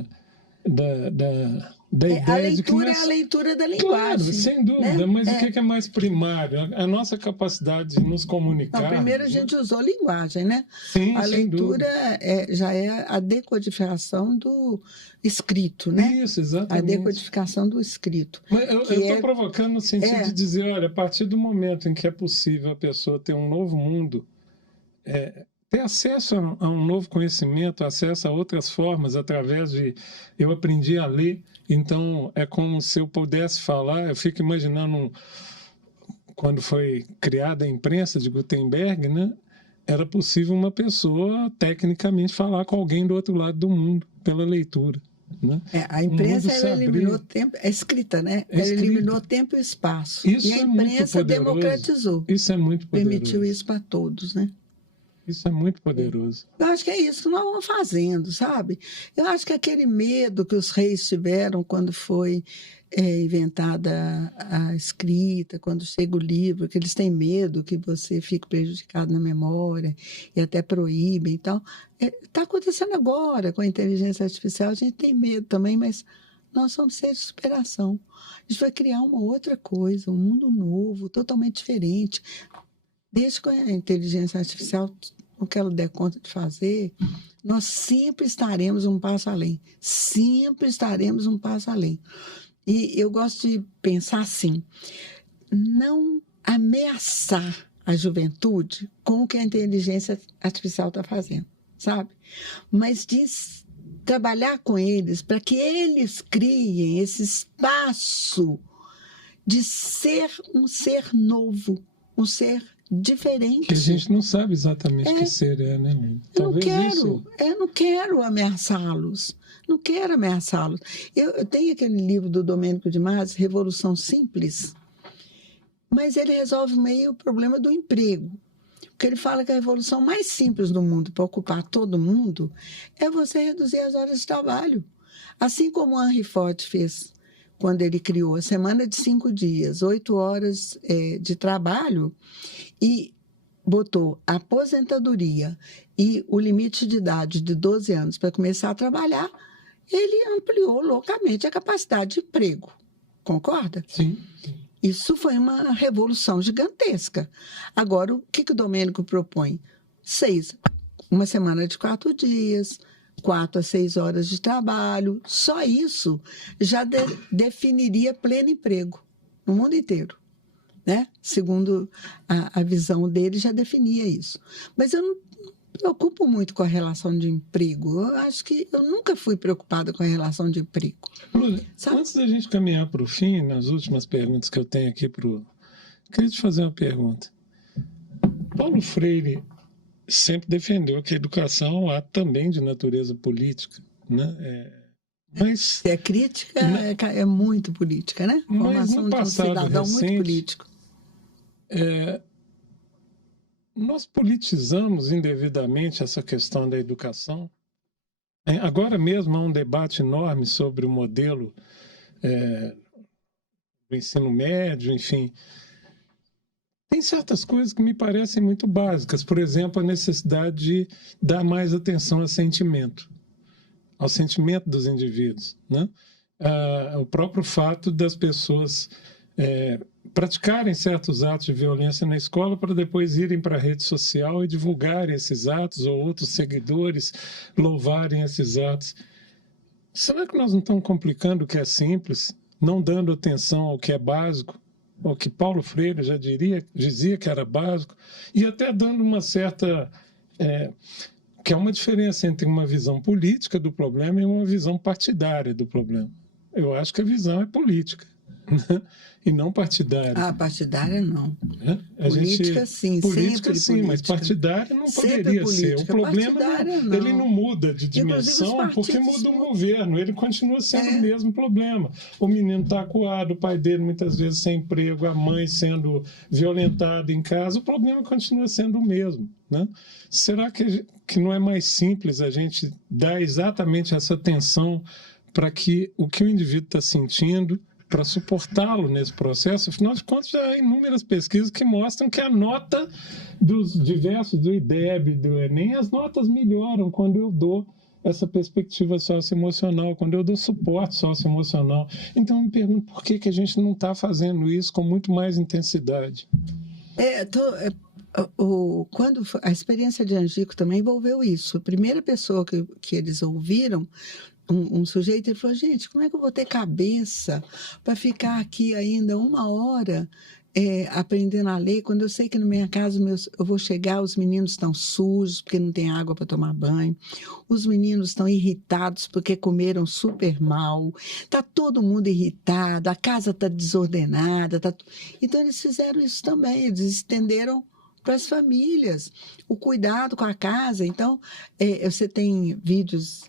ideia a leitura de que nós... é a leitura da linguagem. Claro, sem dúvida, né? Mas o que é mais primário? A nossa capacidade de nos comunicar. Não, primeiro a gente usou linguagem, né? Sim, a leitura já é a decodificação do escrito, né? Isso, exatamente. A decodificação do escrito. Mas eu estou provocando no sentido de dizer, olha, a partir do momento em que é possível a pessoa ter um novo mundo, ter acesso a um novo conhecimento, acesso a outras formas, através de... Eu aprendi a ler, então é como se eu pudesse falar, eu fico imaginando quando foi criada a imprensa de Gutenberg, né, era possível uma pessoa tecnicamente falar com alguém do outro lado do mundo pela leitura. Né? A imprensa ela eliminou tempo, é escrita, né? Ela eliminou tempo e espaço. Isso e a imprensa democratizou. Isso é muito poderoso. Permitiu isso para todos, né? Isso é muito poderoso. Eu acho que é isso que nós vamos fazendo, sabe? Eu acho que aquele medo que os reis tiveram quando foi inventada a escrita, quando chega o livro, que eles têm medo que você fique prejudicado na memória e até proíbem e tal. Está acontecendo agora com a inteligência artificial, a gente tem medo também, mas nós somos seres de superação. A gente vai criar uma outra coisa, um mundo novo, totalmente diferente. Desde que a inteligência artificial, o que ela der conta de fazer, nós sempre estaremos um passo além. Sempre estaremos um passo além. E eu gosto de pensar assim, não ameaçar a juventude com o que a inteligência artificial está fazendo, sabe? Mas de trabalhar com eles para que eles criem esse espaço de ser um ser novo, um ser diferente. Que a gente não sabe exatamente que ser é, né? Eu não quero ameaçá-los. Não quero ameaçá-los. Eu tenho aquele livro do Domênico de Masi, Revolução Simples, mas ele resolve meio o problema do emprego. Porque ele fala que a revolução mais simples do mundo para ocupar todo mundo é você reduzir as horas de trabalho. Assim como Henry Ford fez quando ele criou a semana de 5 dias, 8 horas de trabalho, e botou a aposentadoria e o limite de idade de 12 anos para começar a trabalhar, ele ampliou loucamente a capacidade de emprego. Concorda? Sim. Isso foi uma revolução gigantesca. Agora, o que o Domênico propõe? 6, uma semana de 4 dias, 4 a 6 horas de trabalho. Só isso já definiria pleno emprego no mundo inteiro. Né? Segundo a visão dele, já definia isso. Mas eu não me preocupo muito com a relação de emprego. Eu acho que eu nunca fui preocupada com a relação de emprego. Lula, antes da gente caminhar para o fim, nas últimas perguntas que eu tenho aqui queria te fazer uma pergunta. Paulo Freire sempre defendeu que a educação é um ato também de natureza política, né? Mas se é crítica, é muito política, né? Mas no passado de um cidadão recente, muito político. Nós politizamos indevidamente essa questão da educação. Agora mesmo há um debate enorme sobre o modelo do ensino médio, enfim. Tem certas coisas que me parecem muito básicas. Por exemplo, a necessidade de dar mais atenção ao sentimento dos indivíduos, né? O próprio fato das pessoas praticarem certos atos de violência na escola para depois irem para a rede social e divulgarem esses atos, ou outros seguidores louvarem esses atos. Será que nós não estamos complicando o que é simples, não dando atenção ao que é básico, ao que Paulo Freire já dizia que era básico, e até dando uma certa... que é uma diferença entre uma visão política do problema e uma visão partidária do problema. Eu acho que a visão é política, né? E não partidária. Partidária não. Política sim, política sempre sim, política. Mas partidária não sempre poderia política. ser. O problema ele não muda de dimensão porque muda o governo, ele continua sendo o mesmo problema. O menino está acuado, o pai dele muitas vezes sem emprego, a mãe sendo violentada em casa, o problema continua sendo o mesmo, né? Será que não é mais simples a gente dar exatamente essa atenção para que o indivíduo está sentindo, para suportá-lo nesse processo? Afinal de contas, já há inúmeras pesquisas que mostram que a nota dos diversos, do IDEB, do Enem, as notas melhoram quando eu dou essa perspectiva socioemocional, quando eu dou suporte socioemocional. Então, eu me pergunto por que a gente não está fazendo isso com muito mais intensidade. Quando a experiência de Angico também envolveu isso. A primeira pessoa que eles ouviram, um sujeito, ele falou: gente, como é que eu vou ter cabeça para ficar aqui ainda 1 hora aprendendo a ler, quando eu sei que na minha casa eu vou chegar, os meninos estão sujos porque não tem água para tomar banho, os meninos estão irritados porque comeram super mal, está todo mundo irritado, a casa está desordenada. Então, eles fizeram isso também, eles estenderam para as famílias o cuidado com a casa. Então, você tem vídeos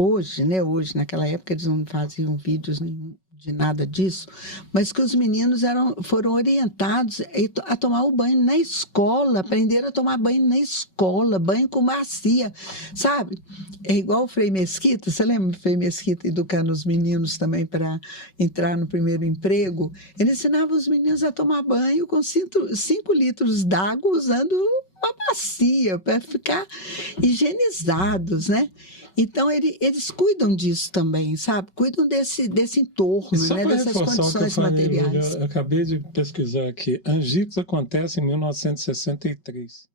hoje, né? Hoje, naquela época, eles não faziam vídeos nenhum de nada disso, mas que os meninos foram orientados a tomar o banho na escola, aprenderam a tomar banho na escola, banho com bacia, sabe? É igual o Frei Mesquita, você lembra o Frei Mesquita educando os meninos também para entrar no primeiro emprego? Ele ensinava os meninos a tomar banho com 5 litros d'água usando uma bacia para ficar higienizados, né? Então, eles cuidam disso também, sabe? Cuidam desse entorno, né? Dessas condições materiais. Eu acabei de pesquisar aqui. Angicos acontece em 1963.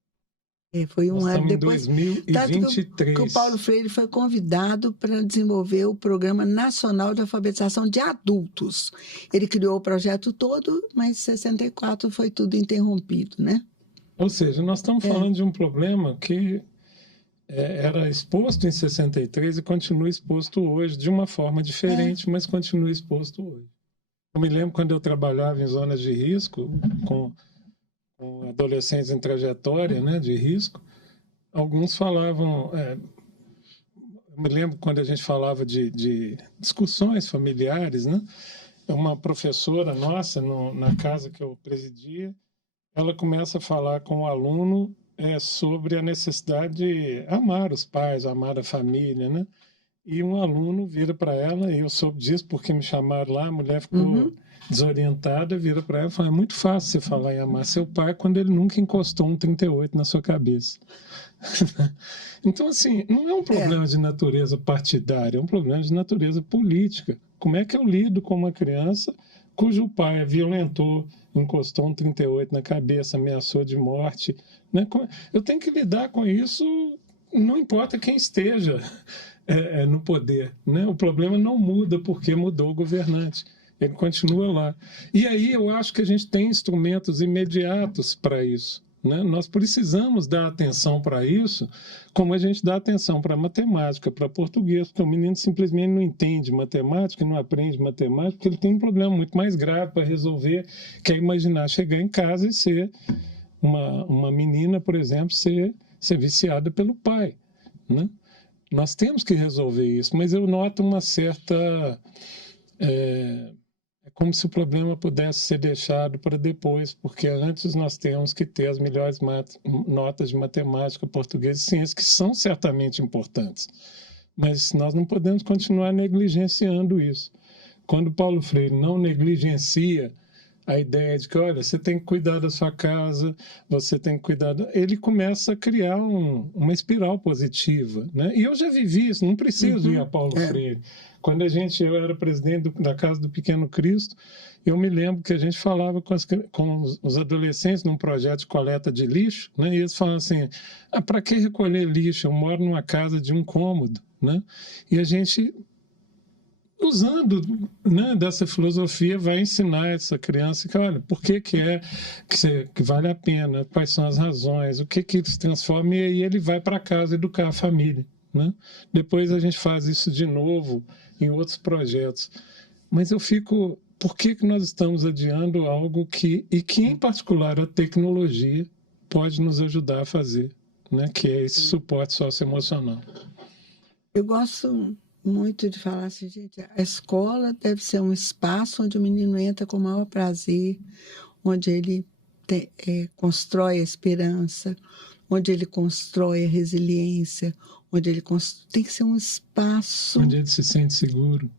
Foi um ano depois. 2023. Que o Paulo Freire foi convidado para desenvolver o Programa Nacional de Alfabetização de Adultos. Ele criou o projeto todo, mas em 64 foi tudo interrompido, né? Ou seja, nós estamos falando de um problema que era exposto em 63 e continua exposto hoje, de uma forma diferente, mas continua exposto hoje. Eu me lembro quando eu trabalhava em zonas de risco, com adolescentes em trajetória, né, de risco, alguns falavam... eu me lembro quando a gente falava de discussões familiares, né? Uma professora nossa, na casa que eu presidia, ela começa a falar com o aluno sobre a necessidade de amar os pais, amar a família, né? E um aluno vira para ela, e eu soube disso porque me chamaram lá, a mulher ficou desorientada, vira para ela e fala: é muito fácil você falar em amar seu pai quando ele nunca encostou um 38 na sua cabeça. Então, assim, não é um problema de natureza partidária, é um problema de natureza política. Como é que eu lido com uma criança cujo pai violentou, encostou um 38 na cabeça, ameaçou de morte, né? Eu tenho que lidar com isso, não importa quem esteja no poder, né? O problema não muda porque mudou o governante, ele continua lá. E aí eu acho que a gente tem instrumentos imediatos para isso, né? Nós precisamos dar atenção para isso, como a gente dá atenção para matemática, para português, porque o menino simplesmente não entende matemática, não aprende matemática, porque ele tem um problema muito mais grave para resolver, que é imaginar chegar em casa e ser uma menina, por exemplo, ser viciada pelo pai, né? Nós temos que resolver isso, mas eu noto uma certa... É como se o problema pudesse ser deixado para depois, porque antes nós temos que ter as melhores notas de matemática, português e ciência, que são certamente importantes. Mas nós não podemos continuar negligenciando isso. Quando Paulo Freire não negligencia a ideia de que, olha, você tem que cuidar da sua casa, você tem que cuidar... Ele começa a criar uma espiral positiva, né? E eu já vivi isso, não preciso ir a Paulo Freire. Quando eu era presidente da Casa do Pequeno Cristo, eu me lembro que a gente falava com os adolescentes num projeto de coleta de lixo, né? E eles falavam assim: para que recolher lixo? Eu moro numa casa de um cômodo, né? E a gente, usando, né, dessa filosofia, vai ensinar essa criança que, olha, por que vale a pena, quais são as razões, o que se transforma, e aí ele vai para casa educar a família, né? Depois a gente faz isso de novo em outros projetos. Mas eu fico... Por que nós estamos adiando algo que em particular, a tecnologia pode nos ajudar a fazer, né? Que é esse suporte socioemocional? Eu gosto muito de falar assim, gente, a escola deve ser um espaço onde o menino entra com o maior prazer, onde ele constrói a esperança, onde ele constrói a resiliência, onde ele tem que ser um espaço... Onde ele se sente seguro.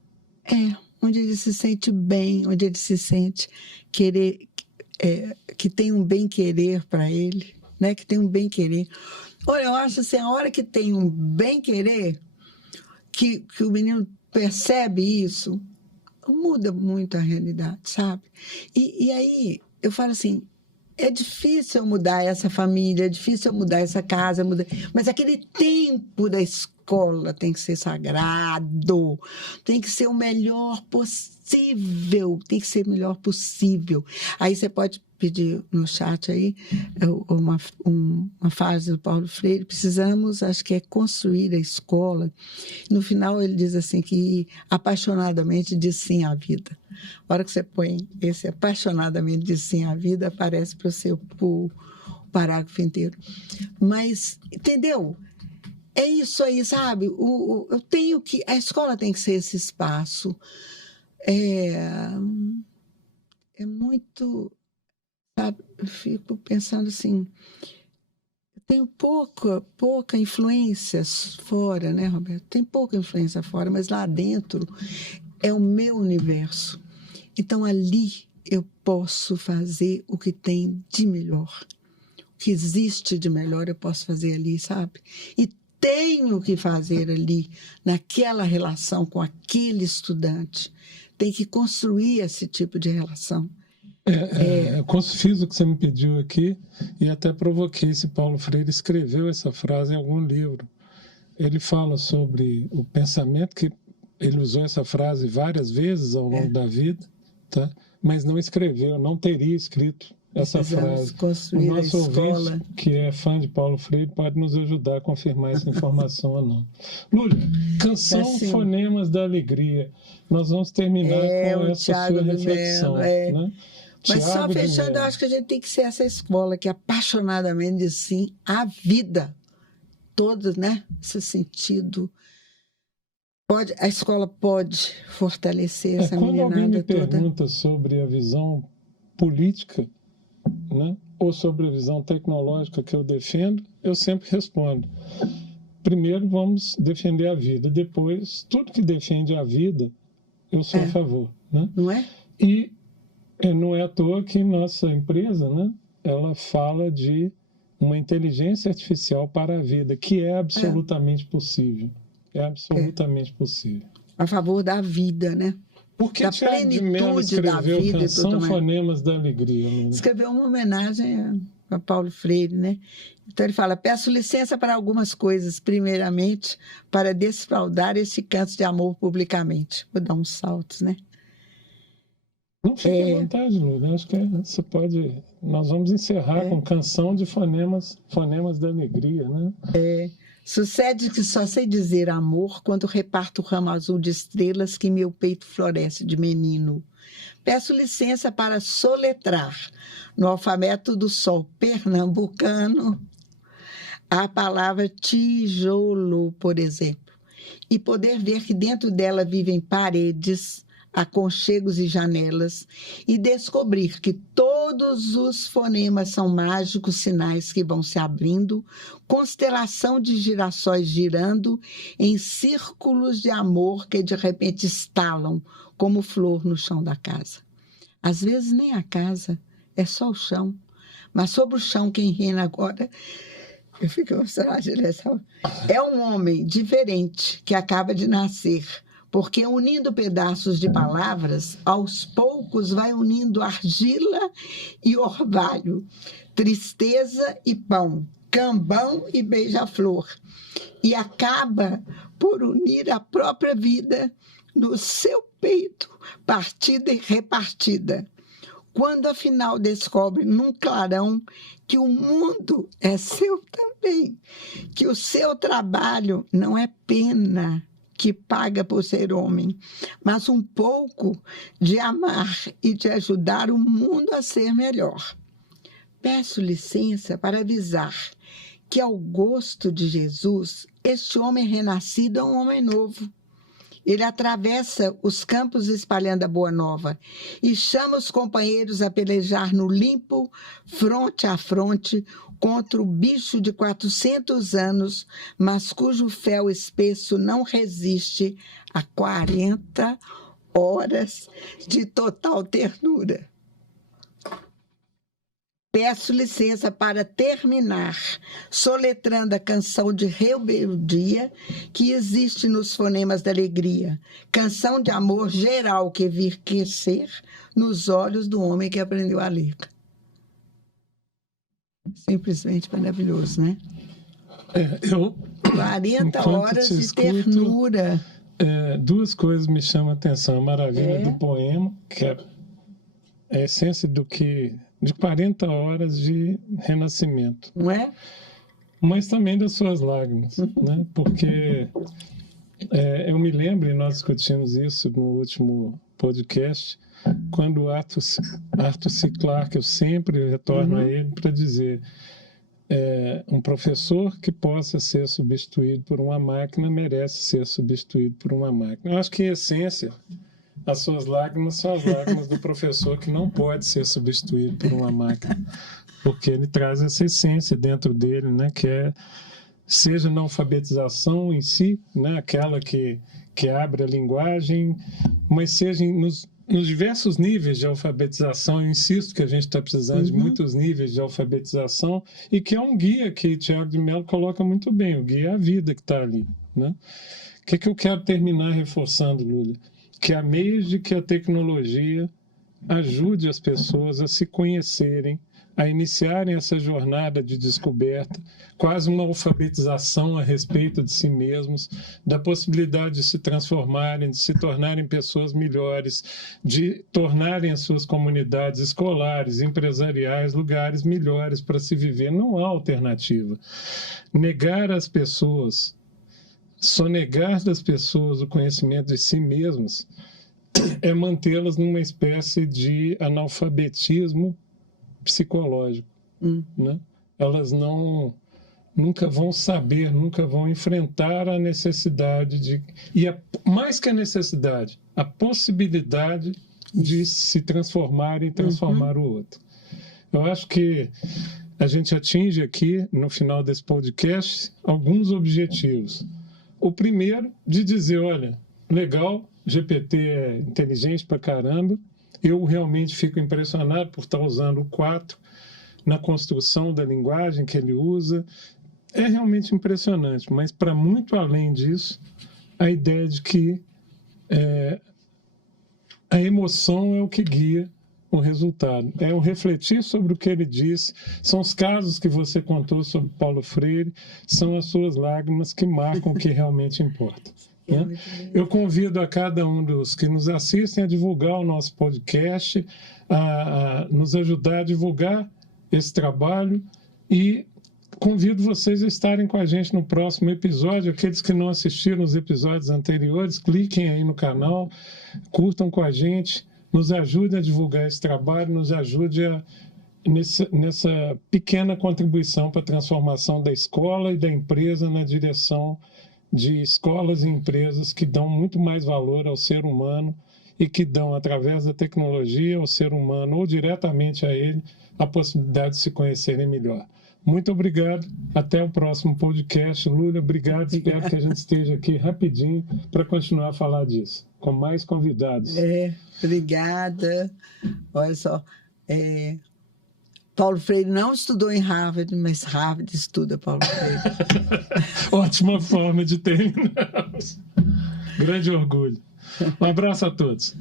Onde ele se sente bem, onde ele se sente que tem um bem-querer para ele, né? Que tem um bem-querer. Olha, eu acho assim, a hora que tem um bem-querer, que o menino percebe isso, muda muito a realidade, sabe? E aí eu falo assim, é difícil eu mudar essa família, é difícil eu mudar essa casa, mas aquele tempo escola tem que ser sagrado, tem que ser o melhor possível, tem que ser o melhor possível. Aí você pode pedir no chat aí uma frase do Paulo Freire: precisamos, acho que é construir a escola. No final ele diz assim, que apaixonadamente diz sim à vida. A hora que você põe esse apaixonadamente diz sim à vida, aparece para você o parágrafo inteiro. Mas, entendeu? É isso aí, sabe? Eu tenho que... A escola tem que ser esse espaço. É muito... Sabe? Eu fico pensando assim... Eu tenho pouca influência fora, né, Roberto? Tem pouca influência fora, mas lá dentro é o meu universo. Então, ali eu posso fazer o que tem de melhor. O que existe de melhor eu posso fazer ali, sabe? E tenho que fazer ali, naquela relação com aquele estudante. Tem que construir esse tipo de relação. Eu fiz o que você me pediu aqui e até provoquei se Paulo Freire escreveu essa frase em algum livro. Ele fala sobre o pensamento, que ele usou essa frase várias vezes ao longo da vida, tá? Mas não escreveu, não teria escrito essa frase. O nosso ouvinte, que é fã de Paulo Freire, pode nos ajudar a confirmar essa informação ou não. Lúlia, canção assim, Fonemas da Alegria. Nós vamos terminar com essa sua reflexão. Né? Mas Thiago só fechando, eu acho que a gente tem que ser essa escola que apaixonadamente diz sim à vida. Todos, né? Esse sentido. A escola pode fortalecer essa meninada toda. Quando alguém me pergunta sobre a visão política, né, ou sobre a visão tecnológica que eu defendo, eu sempre respondo: primeiro vamos defender a vida, depois tudo que defende a vida eu sou a favor, né? Não é? E não é à toa que nossa empresa, né, ela fala de uma inteligência artificial para a vida, que é absolutamente possível. É absolutamente possível. A favor da vida, né? Por que da Thiago de Mello escreveu Canção Fonemas da Alegria? Escreveu uma homenagem a Paulo Freire, né? Então ele fala: peço licença para algumas coisas, primeiramente, para desfraudar esse canto de amor publicamente. Vou dar uns saltos, né? Não fique à vontade, Lúlia. Acho que você pode... Nós vamos encerrar com Canção de Fonemas da Alegria, né? Sucede que só sei dizer amor quando reparto o ramo azul de estrelas que meu peito floresce de menino. Peço licença para soletrar no alfabeto do sol pernambucano a palavra tijolo, por exemplo, e poder ver que dentro dela vivem paredes, aconchegos e janelas, e descobrir que todos os fonemas são mágicos sinais que vão se abrindo, constelação de girassóis girando em círculos de amor que de repente estalam como flor no chão da casa. Às vezes nem a casa, é só o chão, mas sobre o chão quem reina agora... Eu fico emocionada, é um homem diferente que acaba de nascer, porque unindo pedaços de palavras, aos poucos vai unindo argila e orvalho, tristeza e pão, cambão e beija-flor, e acaba por unir a própria vida no seu peito, partida e repartida. Quando afinal descobre num clarão que o mundo é seu também, que o seu trabalho não é pena que paga por ser homem, mas um pouco de amar e de ajudar o mundo a ser melhor. Peço licença para avisar que, ao gosto de Jesus, este homem renascido é um homem novo. Ele atravessa os campos espalhando a boa nova e chama os companheiros a pelejar no limpo, fronte a fronte, contra o bicho de 400 anos, mas cujo fel espesso não resiste a 40 horas de total ternura. Peço licença para terminar soletrando a canção de rebeldia que existe nos fonemas da alegria, canção de amor geral que vir crescer nos olhos do homem que aprendeu a ler. Simplesmente maravilhoso, né? Eu 40 Enquanto horas te de escuto, ternura. Duas coisas me chamam a atenção. A maravilha É. do poema, que é a essência de 40 horas de renascimento. Não é? Mas também das suas lágrimas, né? Porque eu me lembro, e nós discutimos isso no último podcast, quando o Arthur C. Clarke, eu sempre retorno a ele para dizer, um professor que possa ser substituído por uma máquina merece ser substituído por uma máquina. Eu acho que, em essência, as suas lágrimas são as lágrimas do professor que não pode ser substituído por uma máquina, porque ele traz essa essência dentro dele, né, que seja na alfabetização em si, né, aquela que abre a linguagem, mas seja nos diversos níveis de alfabetização. Eu insisto que a gente está precisando de muitos níveis de alfabetização, e que é um guia que Tiago de Mello coloca muito bem, o guia é a vida que está ali, né? O que eu quero terminar reforçando, Lúlia? Que há meios de que a tecnologia ajude as pessoas a se conhecerem, a iniciarem essa jornada de descoberta, quase uma alfabetização a respeito de si mesmos, da possibilidade de se transformarem, de se tornarem pessoas melhores, de tornarem as suas comunidades escolares, empresariais, lugares melhores para se viver. Não há alternativa. Negar às pessoas, sonegar das pessoas o conhecimento de si mesmas, é mantê-las numa espécie de analfabetismo psicológico, né? Elas nunca vão saber, nunca vão enfrentar a necessidade mais que a necessidade, a possibilidade de se transformar e transformar o outro. Eu acho que a gente atinge aqui, no final desse podcast, alguns objetivos. O primeiro, de dizer, olha, legal, GPT é inteligente pra caramba. Eu realmente fico impressionado por estar usando o 4 na construção da linguagem que ele usa. É realmente impressionante, mas para muito além disso, a ideia de que a emoção é o que guia o resultado. É o refletir sobre o que ele disse, são os casos que você contou sobre Paulo Freire, são as suas lágrimas que marcam o que realmente importa. Né? Eu convido a cada um dos que nos assistem a divulgar o nosso podcast, a nos ajudar a divulgar esse trabalho, e convido vocês a estarem com a gente no próximo episódio. Aqueles que não assistiram os episódios anteriores, cliquem aí no canal, curtam com a gente, nos ajudem a divulgar esse trabalho, nos ajude nessa pequena contribuição para a transformação da escola e da empresa na direção de escolas e empresas que dão muito mais valor ao ser humano e que dão, através da tecnologia, ao ser humano ou diretamente a ele, a possibilidade de se conhecerem melhor. Muito obrigado. Até o próximo podcast. Lúlia, obrigado. Espero que a gente esteja aqui rapidinho para continuar a falar disso, com mais convidados. Obrigada. Olha só, Paulo Freire não estudou em Harvard, mas Harvard estuda Paulo Freire. Ótima forma de terminar. Grande orgulho. Um abraço a todos.